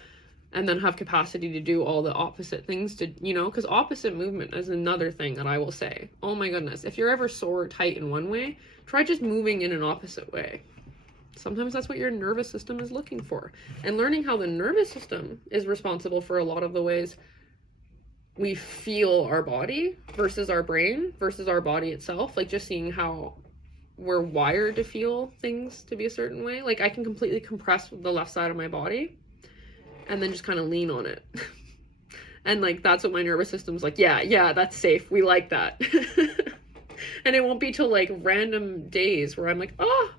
and then have capacity to do all the opposite things to, you know, because opposite movement is another thing that I will say. Oh my goodness. If you're ever sore or tight in one way, try just moving in an opposite way. Sometimes that's what your nervous system is looking for. And learning how the nervous system is responsible for a lot of the ways we feel our body versus our brain versus our body itself. Like just seeing how we're wired to feel things to be a certain way. Like I can completely compress the left side of my body and then just kind of lean on it. And like, that's what my nervous system's like, yeah, that's safe. We like that. And it won't be till like random days where I'm like, oh,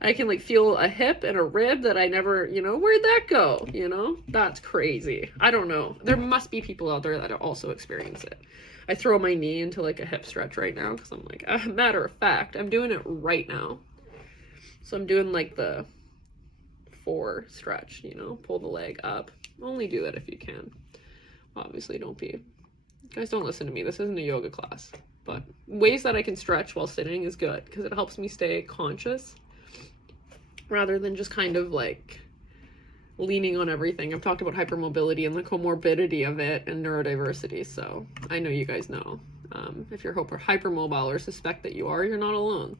I can like feel a hip and a rib that I never, you know, where'd that go? You know, that's crazy. I don't know. There must be people out there that also experience it. I throw my knee into like a hip stretch right now because I'm like, matter of fact, I'm doing it right now. So I'm doing like the 4 stretch, you know, pull the leg up. Only do that if you can. Obviously, guys, don't listen to me. This isn't a yoga class. But ways that I can stretch while sitting is good because it helps me stay conscious rather than just kind of like leaning on everything. I've talked about hypermobility and the comorbidity of it and neurodiversity, so I know you guys know. If you're hypermobile or suspect that you are, you're not alone.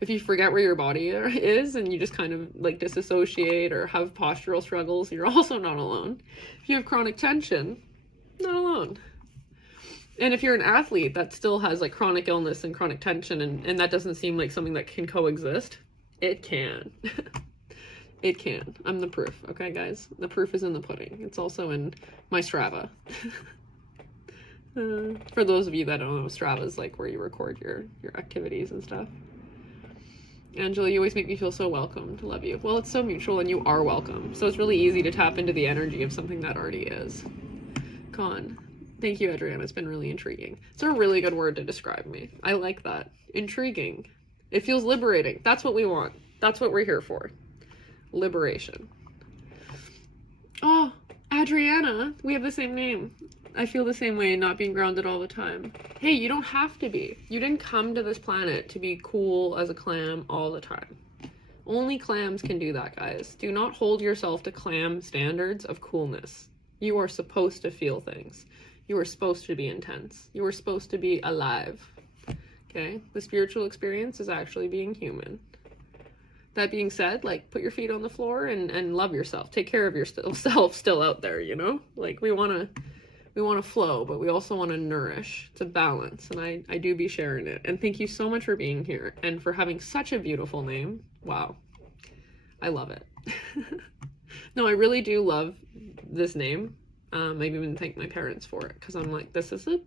If you forget where your body is and you just kind of like disassociate or have postural struggles, you're also not alone. If you have chronic tension, not alone. And if you're an athlete that still has like chronic illness and chronic tension and that doesn't seem like something that can coexist, it can. It can. I'm the proof. Okay, guys? The proof is in the pudding. It's also in my Strava. For those of you that don't know, Strava is like where you record your activities and stuff. Angela, you always make me feel so welcome to love you. Well, it's so mutual and you are welcome. So it's really easy to tap into the energy of something that already is. Con. Thank you, Adriana. It's been really intriguing. It's a really good word to describe me. I like that. Intriguing. It feels liberating. That's what we want. That's what we're here for. Liberation. Oh, Adriana. We have the same name. I feel the same way, not being grounded all the time. Hey, you don't have to be. You didn't come to this planet to be cool as a clam all the time. Only clams can do that, guys. Do not hold yourself to clam standards of coolness. You are supposed to feel things. You are supposed to be intense. You are supposed to be alive. Okay? The spiritual experience is actually being human. That being said, like, put your feet on the floor and love yourself. Take care of yourself still out there, you know? Like, we want to flow, but we also want to nourish. It's a balance, and I do be sharing it. And thank you so much for being here and for having such a beautiful name. Wow. I love it. No, I really do love this name. I even thank my parents for it because I'm like, this is a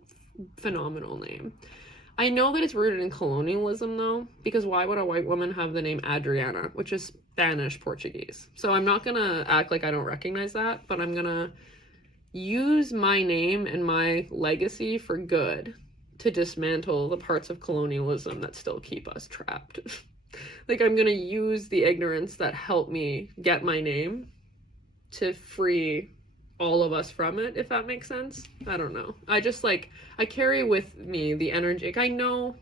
phenomenal name. I know that it's rooted in colonialism though, because why would a white woman have the name Adriana, which is Spanish Portuguese? So I'm not gonna act like I don't recognize that, but I'm gonna use my name and my legacy for good to dismantle the parts of colonialism that still keep us trapped. Like, I'm gonna use the ignorance that helped me get my name to free all of us from it, if that makes sense. I don't know. I just like, I carry with me the energy. Like, I know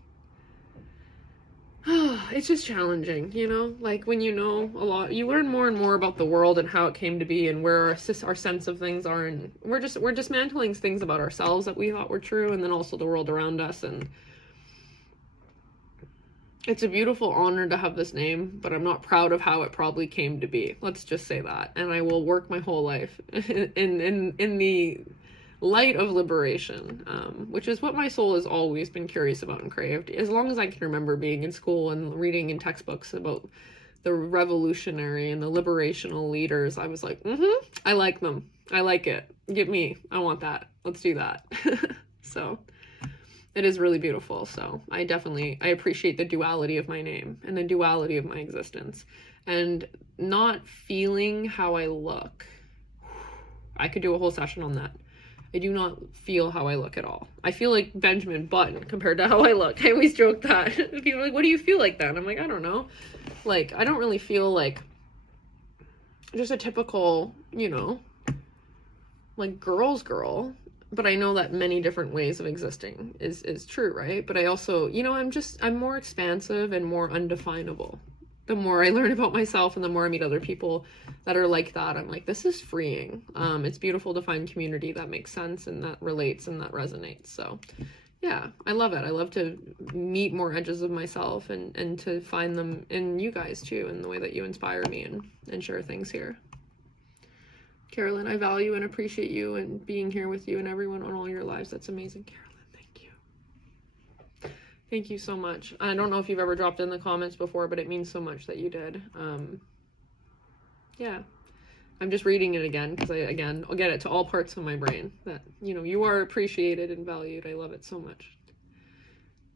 it's just challenging, you know, like when you know a lot, you learn more and more about the world and how it came to be and where our sense of things are, and we're dismantling things about ourselves that we thought were true, and then also the world around us. And It's a beautiful honor to have this name, but I'm not proud of how it probably came to be. Let's just say that. And I will work my whole life in the light of liberation, which is what my soul has always been curious about and craved. As long as I can remember being in school and reading in textbooks about the revolutionary and the liberational leaders, I was like, I like them. I like it. Get me. I want that. Let's do that. So it is really beautiful. So I appreciate the duality of my name and the duality of my existence, and not feeling how I look. I could do a whole session on that. I do not feel how I look at all. I feel like Benjamin Button compared to how I look. I always joke that. People are like, what do you feel like then? I'm like, I don't know. Like, I don't really feel like just a typical, you know, like girl's girl. But I know that many different ways of existing is true, right? But I also, you know, I'm more expansive and more undefinable. The more I learn about myself and the more I meet other people that are like that, I'm like, this is freeing. It's beautiful to find community that makes sense and that relates and that resonates. So yeah, I love it. I love to meet more edges of myself and to find them in you guys too, and the way that you inspire me and share things here. Carolyn, I value and appreciate you and being here with you and everyone on all your lives. That's amazing, Carolyn. Thank you. Thank you so much. I don't know if you've ever dropped in the comments before, but it means so much that you did. Yeah. I'm just reading it again because I'll get it to all parts of my brain that, you know, you are appreciated and valued. I love it so much.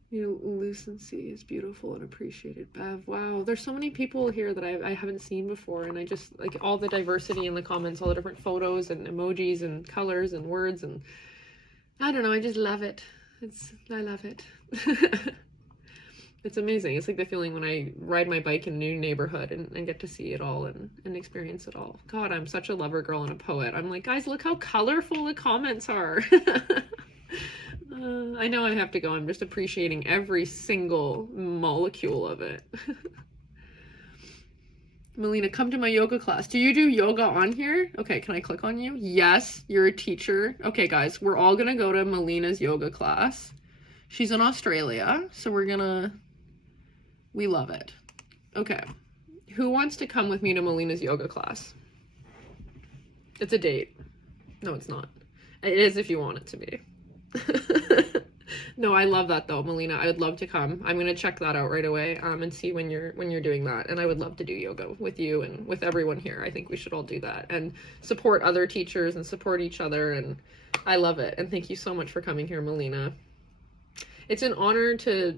You know, lucency is beautiful and appreciated. Bev, wow, there's so many people here that I haven't seen before, and I just like all the diversity in the comments, all the different photos and emojis and colors and words, and I don't know, I just love it. I love it. It's amazing. It's like the feeling when I ride my bike in a new neighborhood and get to see it all and experience it all. God, I'm such a lover girl and a poet. I'm like, guys, look how colorful the comments are. I know I have to go. I'm just appreciating every single molecule of it. Melina, come to my yoga class. Do you do yoga on here? Okay, can I click on you? Yes, you're a teacher. Okay, guys, we're all gonna go to Melina's yoga class. She's in Australia, so we love it. Okay, who wants to come with me to Melina's yoga class? It's a date. No, it's not. It is if you want it to be. No, I love that though, Melina. I would love to come. I'm gonna check that out right away and see when you're doing that. And I would love to do yoga with you and with everyone here. I think we should all do that and support other teachers and support each other, and I love it. And thank you so much for coming here, Melina. It's an honor to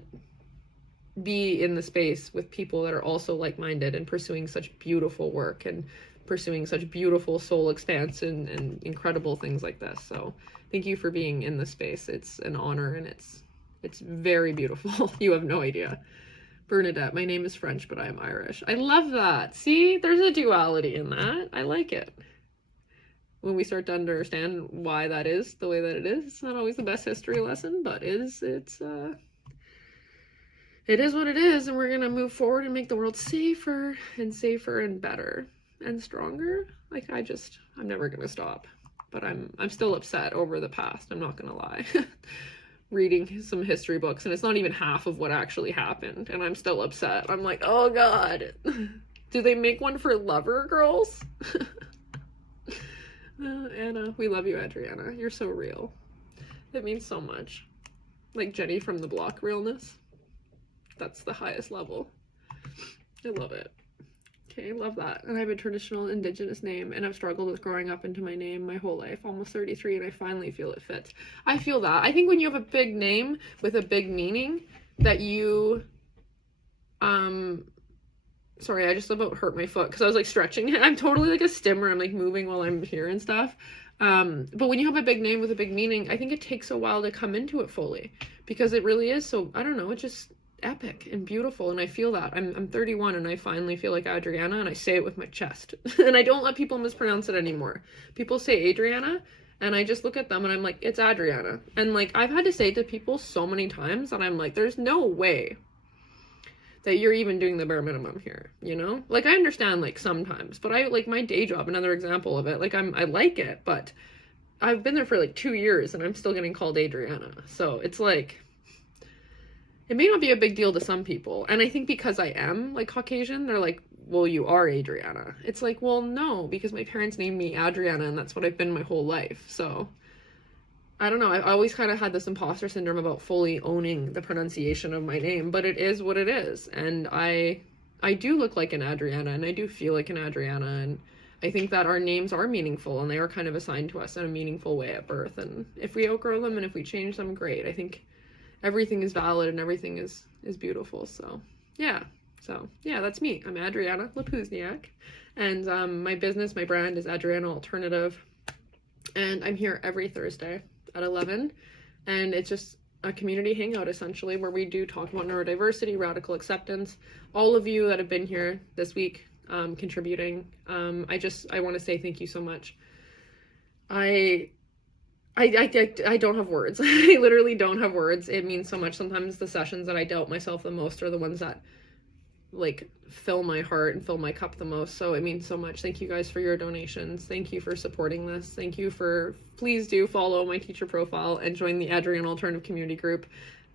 be in the space with people that are also like-minded and pursuing such beautiful work and pursuing such beautiful soul expansion and incredible things like this. So thank you for being in this space. It's an honor and it's very beautiful. You have no idea. Bernadette, my name is French, but I am Irish. I love that. See, there's a duality in that. I like it. When we start to understand why that is the way that it is, it's not always the best history lesson, but it is what it is, and we're gonna move forward and make the world safer and better and stronger. Like I'm never gonna stop, but I'm still upset over the past. I'm not gonna lie. Reading some history books, and it's not even half of what actually happened, and I'm still upset. I'm like, oh God, do they make one for lover girls? Anna, we love you, Adriana. You're so real. It means so much. Like Jenny from the Block realness. That's the highest level. I love it. Okay, love that. And I have a traditional indigenous name, and I've struggled with growing up into my name my whole life, almost 33, and I finally feel it fits. I feel that. I think when you have a big name with a big meaning that you, sorry, I just about hurt my foot because I was like stretching. I'm totally like a stimmer. I'm like moving while I'm here and stuff. But when you have a big name with a big meaning, I think it takes a while to come into it fully because it really is so, I don't know, it's just epic and beautiful, and I feel that. I'm 31 and I finally feel like Adriana, and I say it with my chest. And I don't let people mispronounce it anymore. People say Adriana and I just look at them and I'm like, it's Adriana. And like I've had to say it to people so many times that I'm like, there's no way that you're even doing the bare minimum here, you know? Like I understand like sometimes, but I like my day job, another example of it, like I like it, but I've been there for like 2 years and I'm still getting called Adriana. So it's like, it may not be a big deal to some people. And I think because I am like Caucasian, they're like, well, you are Adriana. It's like, well, no, because my parents named me Adriana and that's what I've been my whole life. So I don't know. I always kind of had this imposter syndrome about fully owning the pronunciation of my name, but it is what it is. And I do look like an Adriana, and I do feel like an Adriana, and I think that our names are meaningful, and they are kind of assigned to us in a meaningful way at birth. And if we outgrow them and if we change them, great. I think everything is valid and everything is beautiful. So yeah. That's me. I'm Adriana Lapuzniak, and my business, my brand is Adriana Alternative, and I'm here every Thursday at 11, and it's just a community hangout essentially where we do talk about neurodiversity, radical acceptance. All of you that have been here this week contributing, I want to say thank you so much. I don't have words. I literally don't have words. It means so much. Sometimes the sessions that I doubt myself the most are the ones that like fill my heart and fill my cup the most. So it means so much. Thank you guys for your donations. Thank you for supporting this. Thank you for, please do follow my teacher profile and join the Adriana Alternative Community Group.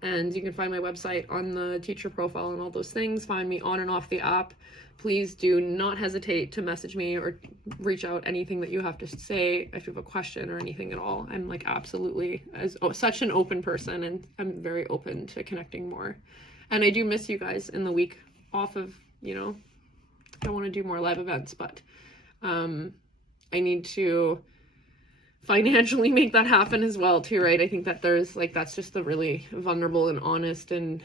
And you can find my website on the teacher profile and all those things. Find me on and off the app. Please do not hesitate to message me or reach out anything that you have to say if you have a question or anything at all. I'm like absolutely such an open person, and I'm very open to connecting more. And I do miss you guys in the week off of, I want to do more live events, but I need to financially make that happen as well too, right? I think that there's like, that's just the really vulnerable and honest and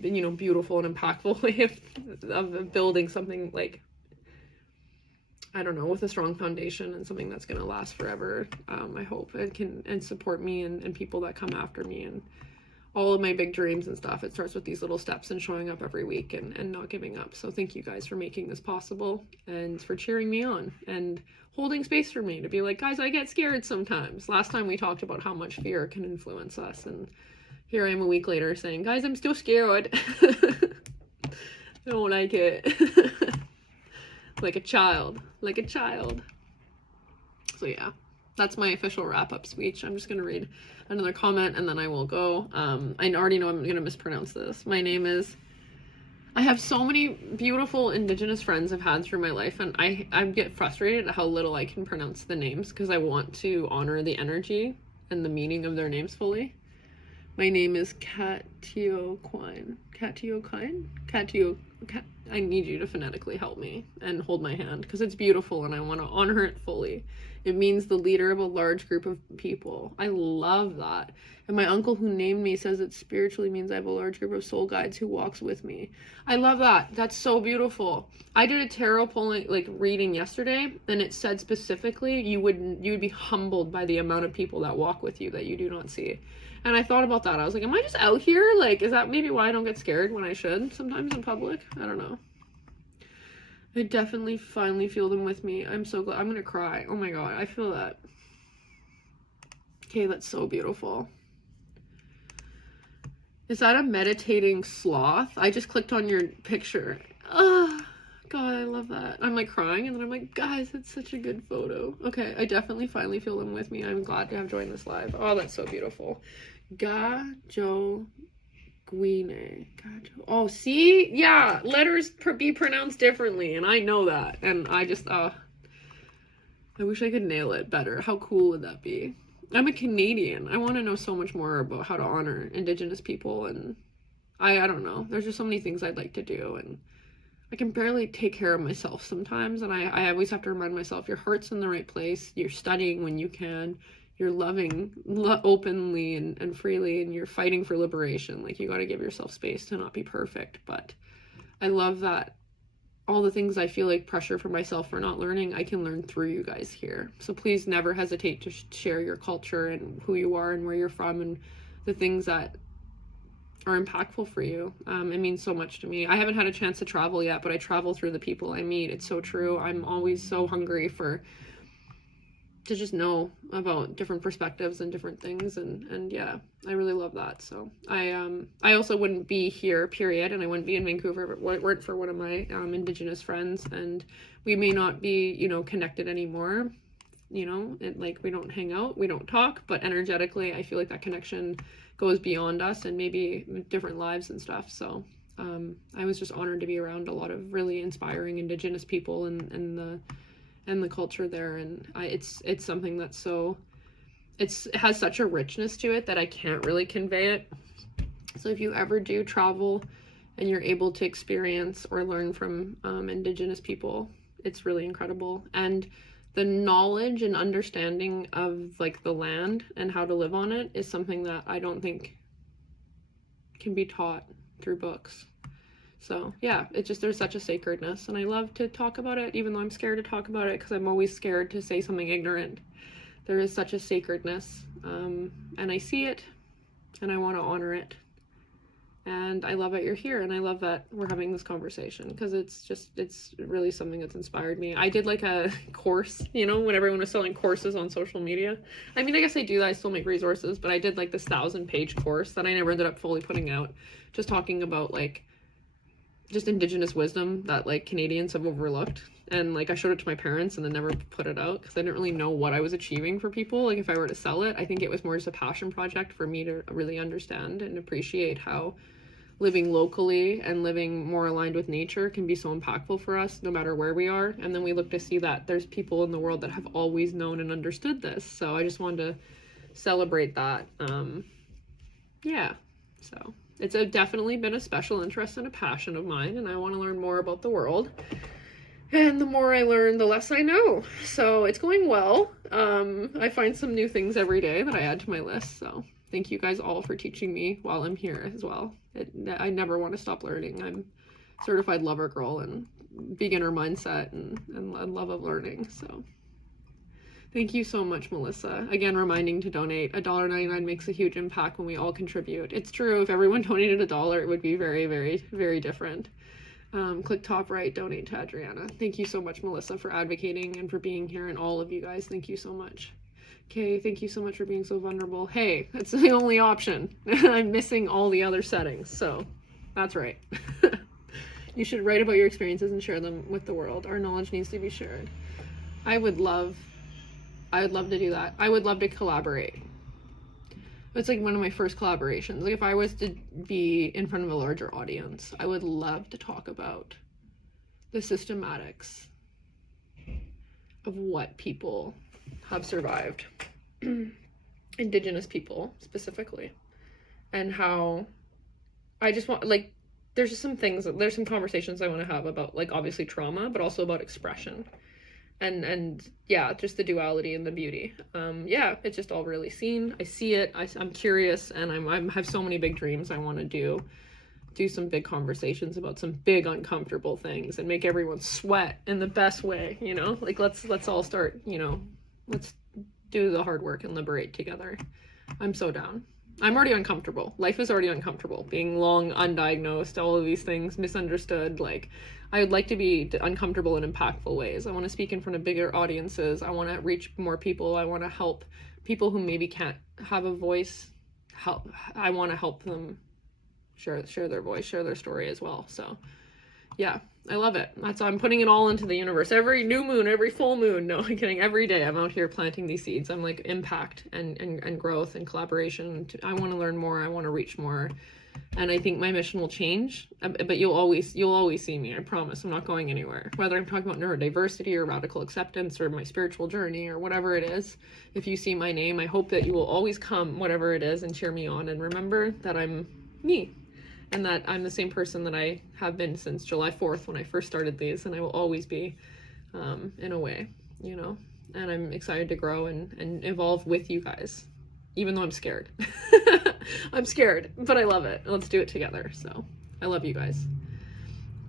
beautiful and impactful way of building something, like, I don't know, with a strong foundation and something that's going to last forever. I hope it can, and support me and people that come after me and all of my big dreams and stuff. It starts with these little steps and showing up every week and not giving up. So thank you guys for making this possible and for cheering me on and holding space for me to be like, guys, I get scared sometimes. Last time we talked about how much fear can influence us, and here I am a week later saying, guys, I'm still scared. I don't like it. like a child. So yeah, that's my official wrap-up speech. I'm just gonna read another comment and then I will go. I already know I'm gonna mispronounce this. My name is, I have so many beautiful Indigenous friends I've had through my life, and I get frustrated at how little I can pronounce the names because I want to honor the energy and the meaning of their names fully. My name is Katioquine. I need you to phonetically help me and hold my hand because it's beautiful and I want to honor it fully. It means the leader of a large group of people. I love that. And my uncle who named me says it spiritually means I have a large group of soul guides who walks with me. I love that. That's so beautiful. I did a tarot pulling reading yesterday, and it said specifically you would be humbled by the amount of people that walk with you that you do not see. And I thought about that. I was like, am I just out here? Like, is that maybe why I don't get scared when I should sometimes in public? I don't know. I definitely finally feel them with me. I'm so glad. I'm gonna cry. Oh my god, I feel that. Okay, that's so beautiful. Is that a meditating sloth? I just clicked on your picture. Oh god, I love that. I'm like crying and then I'm like, guys, it's such a good photo. Okay, I definitely finally feel them with me. I'm glad to have joined this live. Oh, that's so beautiful. Gajo Guine. Oh, see? Yeah, letters be pronounced differently, and I know that. And I just, I wish I could nail it better. How cool would that be? I'm a Canadian. I want to know so much more about how to honor Indigenous people, and I don't know. There's just so many things I'd like to do, and I can barely take care of myself sometimes, and I always have to remind myself, your heart's in the right place, you're studying when you can, you're loving openly and freely, and you're fighting for liberation. Like, you got to give yourself space to not be perfect. But I love that all the things I feel like pressure for myself for not learning, I can learn through you guys here. So please never hesitate to share your culture and who you are and where you're from and the things that are impactful for you. It means so much to me. I haven't had a chance to travel yet, but I travel through the people I meet. It's so true. I'm always so hungry to just know about different perspectives and different things, and yeah, I really love that. So I also wouldn't be here, period, and I wouldn't be in Vancouver if it weren't for one of my Indigenous friends, and we may not be connected anymore, we don't hang out, we don't talk, but energetically I feel like that connection goes beyond us and maybe different lives and stuff. So I was just honored to be around a lot of really inspiring Indigenous people and the culture there, and it's something that's so, it has such a richness to it that I can't really convey it. So if you ever do travel and you're able to experience or learn from Indigenous people, it's really incredible. And the knowledge and understanding of like the land and how to live on it is something that I don't think can be taught through books. So yeah, it's just, there's such a sacredness, and I love to talk about it, even though I'm scared to talk about it because I'm always scared to say something ignorant. There is such a sacredness, and I see it, and I want to honor it. And I love that you're here, and I love that we're having this conversation, because it's really something that's inspired me. I did like a course, you know, when everyone was selling courses on social media. I mean, I guess I do that, I still make resources, but I did like this 1,000-page course that I never ended up fully putting out, just talking about like just Indigenous wisdom that like Canadians have overlooked. And like I showed it to my parents and then never put it out because I didn't really know what I was achieving for people. Like if I were to sell it, I think it was more just a passion project for me to really understand and appreciate how living locally and living more aligned with nature can be so impactful for us no matter where we are. And then we look to see that there's people in the world that have always known and understood this. So I just wanted to celebrate that. Yeah, so it's definitely been a special interest and a passion of mine, and I want to learn more about the world. And the more I learn, the less I know. So it's going well. I find some new things every day that I add to my list. So thank you guys all for teaching me while I'm here as well. I never want to stop learning. I'm certified lover girl and beginner mindset and love of learning. So thank you so much, Melissa. Again, reminding to donate. $1.99 makes a huge impact when we all contribute. It's true. If everyone donated $1, it would be very, very, very different. Click top right, donate to Adriana. Thank you so much, Melissa, for advocating and for being here, and all of you guys. Thank you so much. Okay, thank you so much for being so vulnerable. Hey, that's the only option. I'm missing all the other settings, so that's right. You should write about your experiences and share them with the world. Our knowledge needs to be shared. I would love to do that. I would love to collaborate. It's like one of my first collaborations. Like if I was to be in front of a larger audience, I would love to talk about the systematics of what people have survived, Indigenous people specifically, and how I just want, like, there's just some things, there's some conversations I want to have about, like, obviously trauma, but also about expression. And yeah, just the duality and the beauty. Yeah, it's just all really seen. I see it. I'm curious, and I have so many big dreams. I want to do some big conversations about some big uncomfortable things and make everyone sweat in the best way. You know, like let's all start. You know, let's do the hard work and liberate together. I'm so down. I'm already uncomfortable. Life is already uncomfortable. Being long undiagnosed, all of these things, misunderstood. Like, I would like to be uncomfortable in impactful ways. I want to speak in front of bigger audiences. I want to reach more people. I want to help people who maybe can't have a voice. I want to help them share their voice, share their story as well. So yeah, I love it. That's why I'm putting it all into the universe. Every new moon, every full moon. No, I'm kidding. Every day I'm out here planting these seeds. I'm like impact and growth and collaboration. I want to learn more. I want to reach more. And I think my mission will change, but you'll always see me. I promise. I'm not going anywhere. Whether I'm talking about neurodiversity or radical acceptance or my spiritual journey or whatever it is, if you see my name, I hope that you will always come, whatever it is, and cheer me on and remember that I'm me. And that I'm the same person that I have been since July 4th when I first started these, and I will always be, in a way, you know. And I'm excited to grow and evolve with you guys, even though I'm scared. I'm scared, but I love it. Let's do it together. So I love you guys.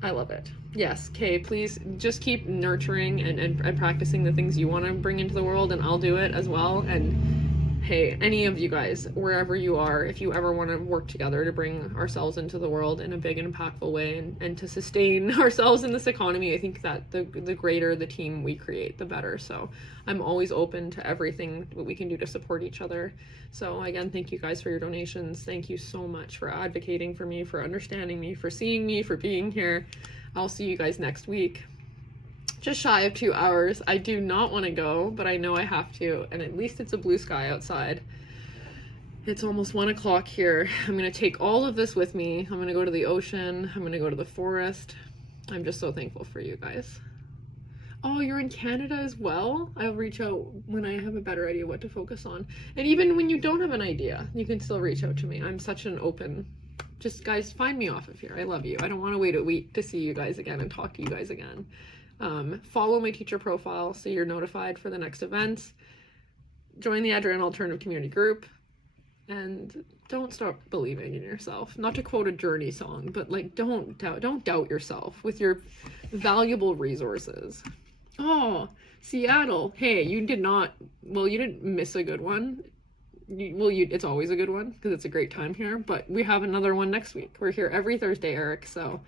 I love it. Yes, Kay, please just keep nurturing and practicing the things you want to bring into the world, and I'll do it as well. And hey, any of you guys, wherever you are, if you ever want to work together to bring ourselves into the world in a big and impactful way and to sustain ourselves in this economy, I think that the greater the team we create, the better. So I'm always open to everything that we can do to support each other. So again, thank you guys for your donations. Thank you so much for advocating for me, for understanding me, for seeing me, for being here. I'll see you guys next week. Just shy of 2 hours. I do not want to go, but I know I have to, and at least it's a blue sky outside. It's almost 1 o'clock here. I'm gonna take all of this with me. I'm gonna go to the ocean. I'm gonna go to the forest. I'm just so thankful for you guys. Oh, you're in Canada as well? I'll reach out when I have a better idea what to focus on. And even when you don't have an idea, you can still reach out to me. I'm such an open, just guys, find me off of here. I love you. I don't want to wait a week to see you guys again and talk to you guys again. Follow my teacher profile so you're notified for the next events. Join the Adrian Alternative Community Group. And don't stop believing in yourself. Not to quote a Journey song, but like don't doubt yourself with your valuable resources. Oh, Seattle. Hey, you didn't miss a good one. It's always a good one because it's a great time here, but we have another one next week. We're here every Thursday, Eric, so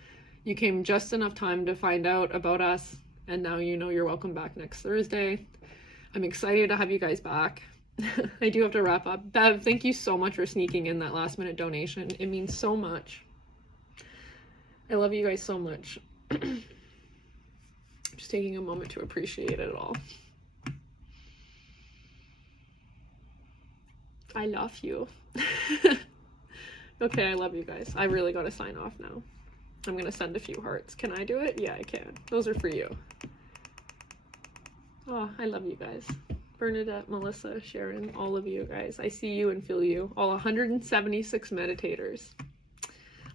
you came just enough time to find out about us, and now you know you're welcome back next Thursday. I'm excited to have you guys back. I do have to wrap up. Bev, thank you so much for sneaking in that last minute donation. It means so much. I love you guys so much. Just taking a moment to appreciate it all. I love you. Okay, I love you guys. I really gotta sign off now. I'm gonna send a few hearts. Can I do it? Yeah, I can. Those are for you. Oh, I love you guys. Bernadette, Melissa, Sharon, all of you guys. I see you and feel you. All 176 meditators.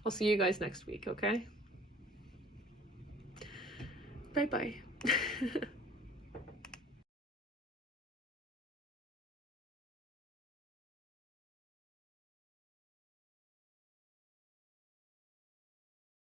I'll see you guys next week, okay? Bye-bye.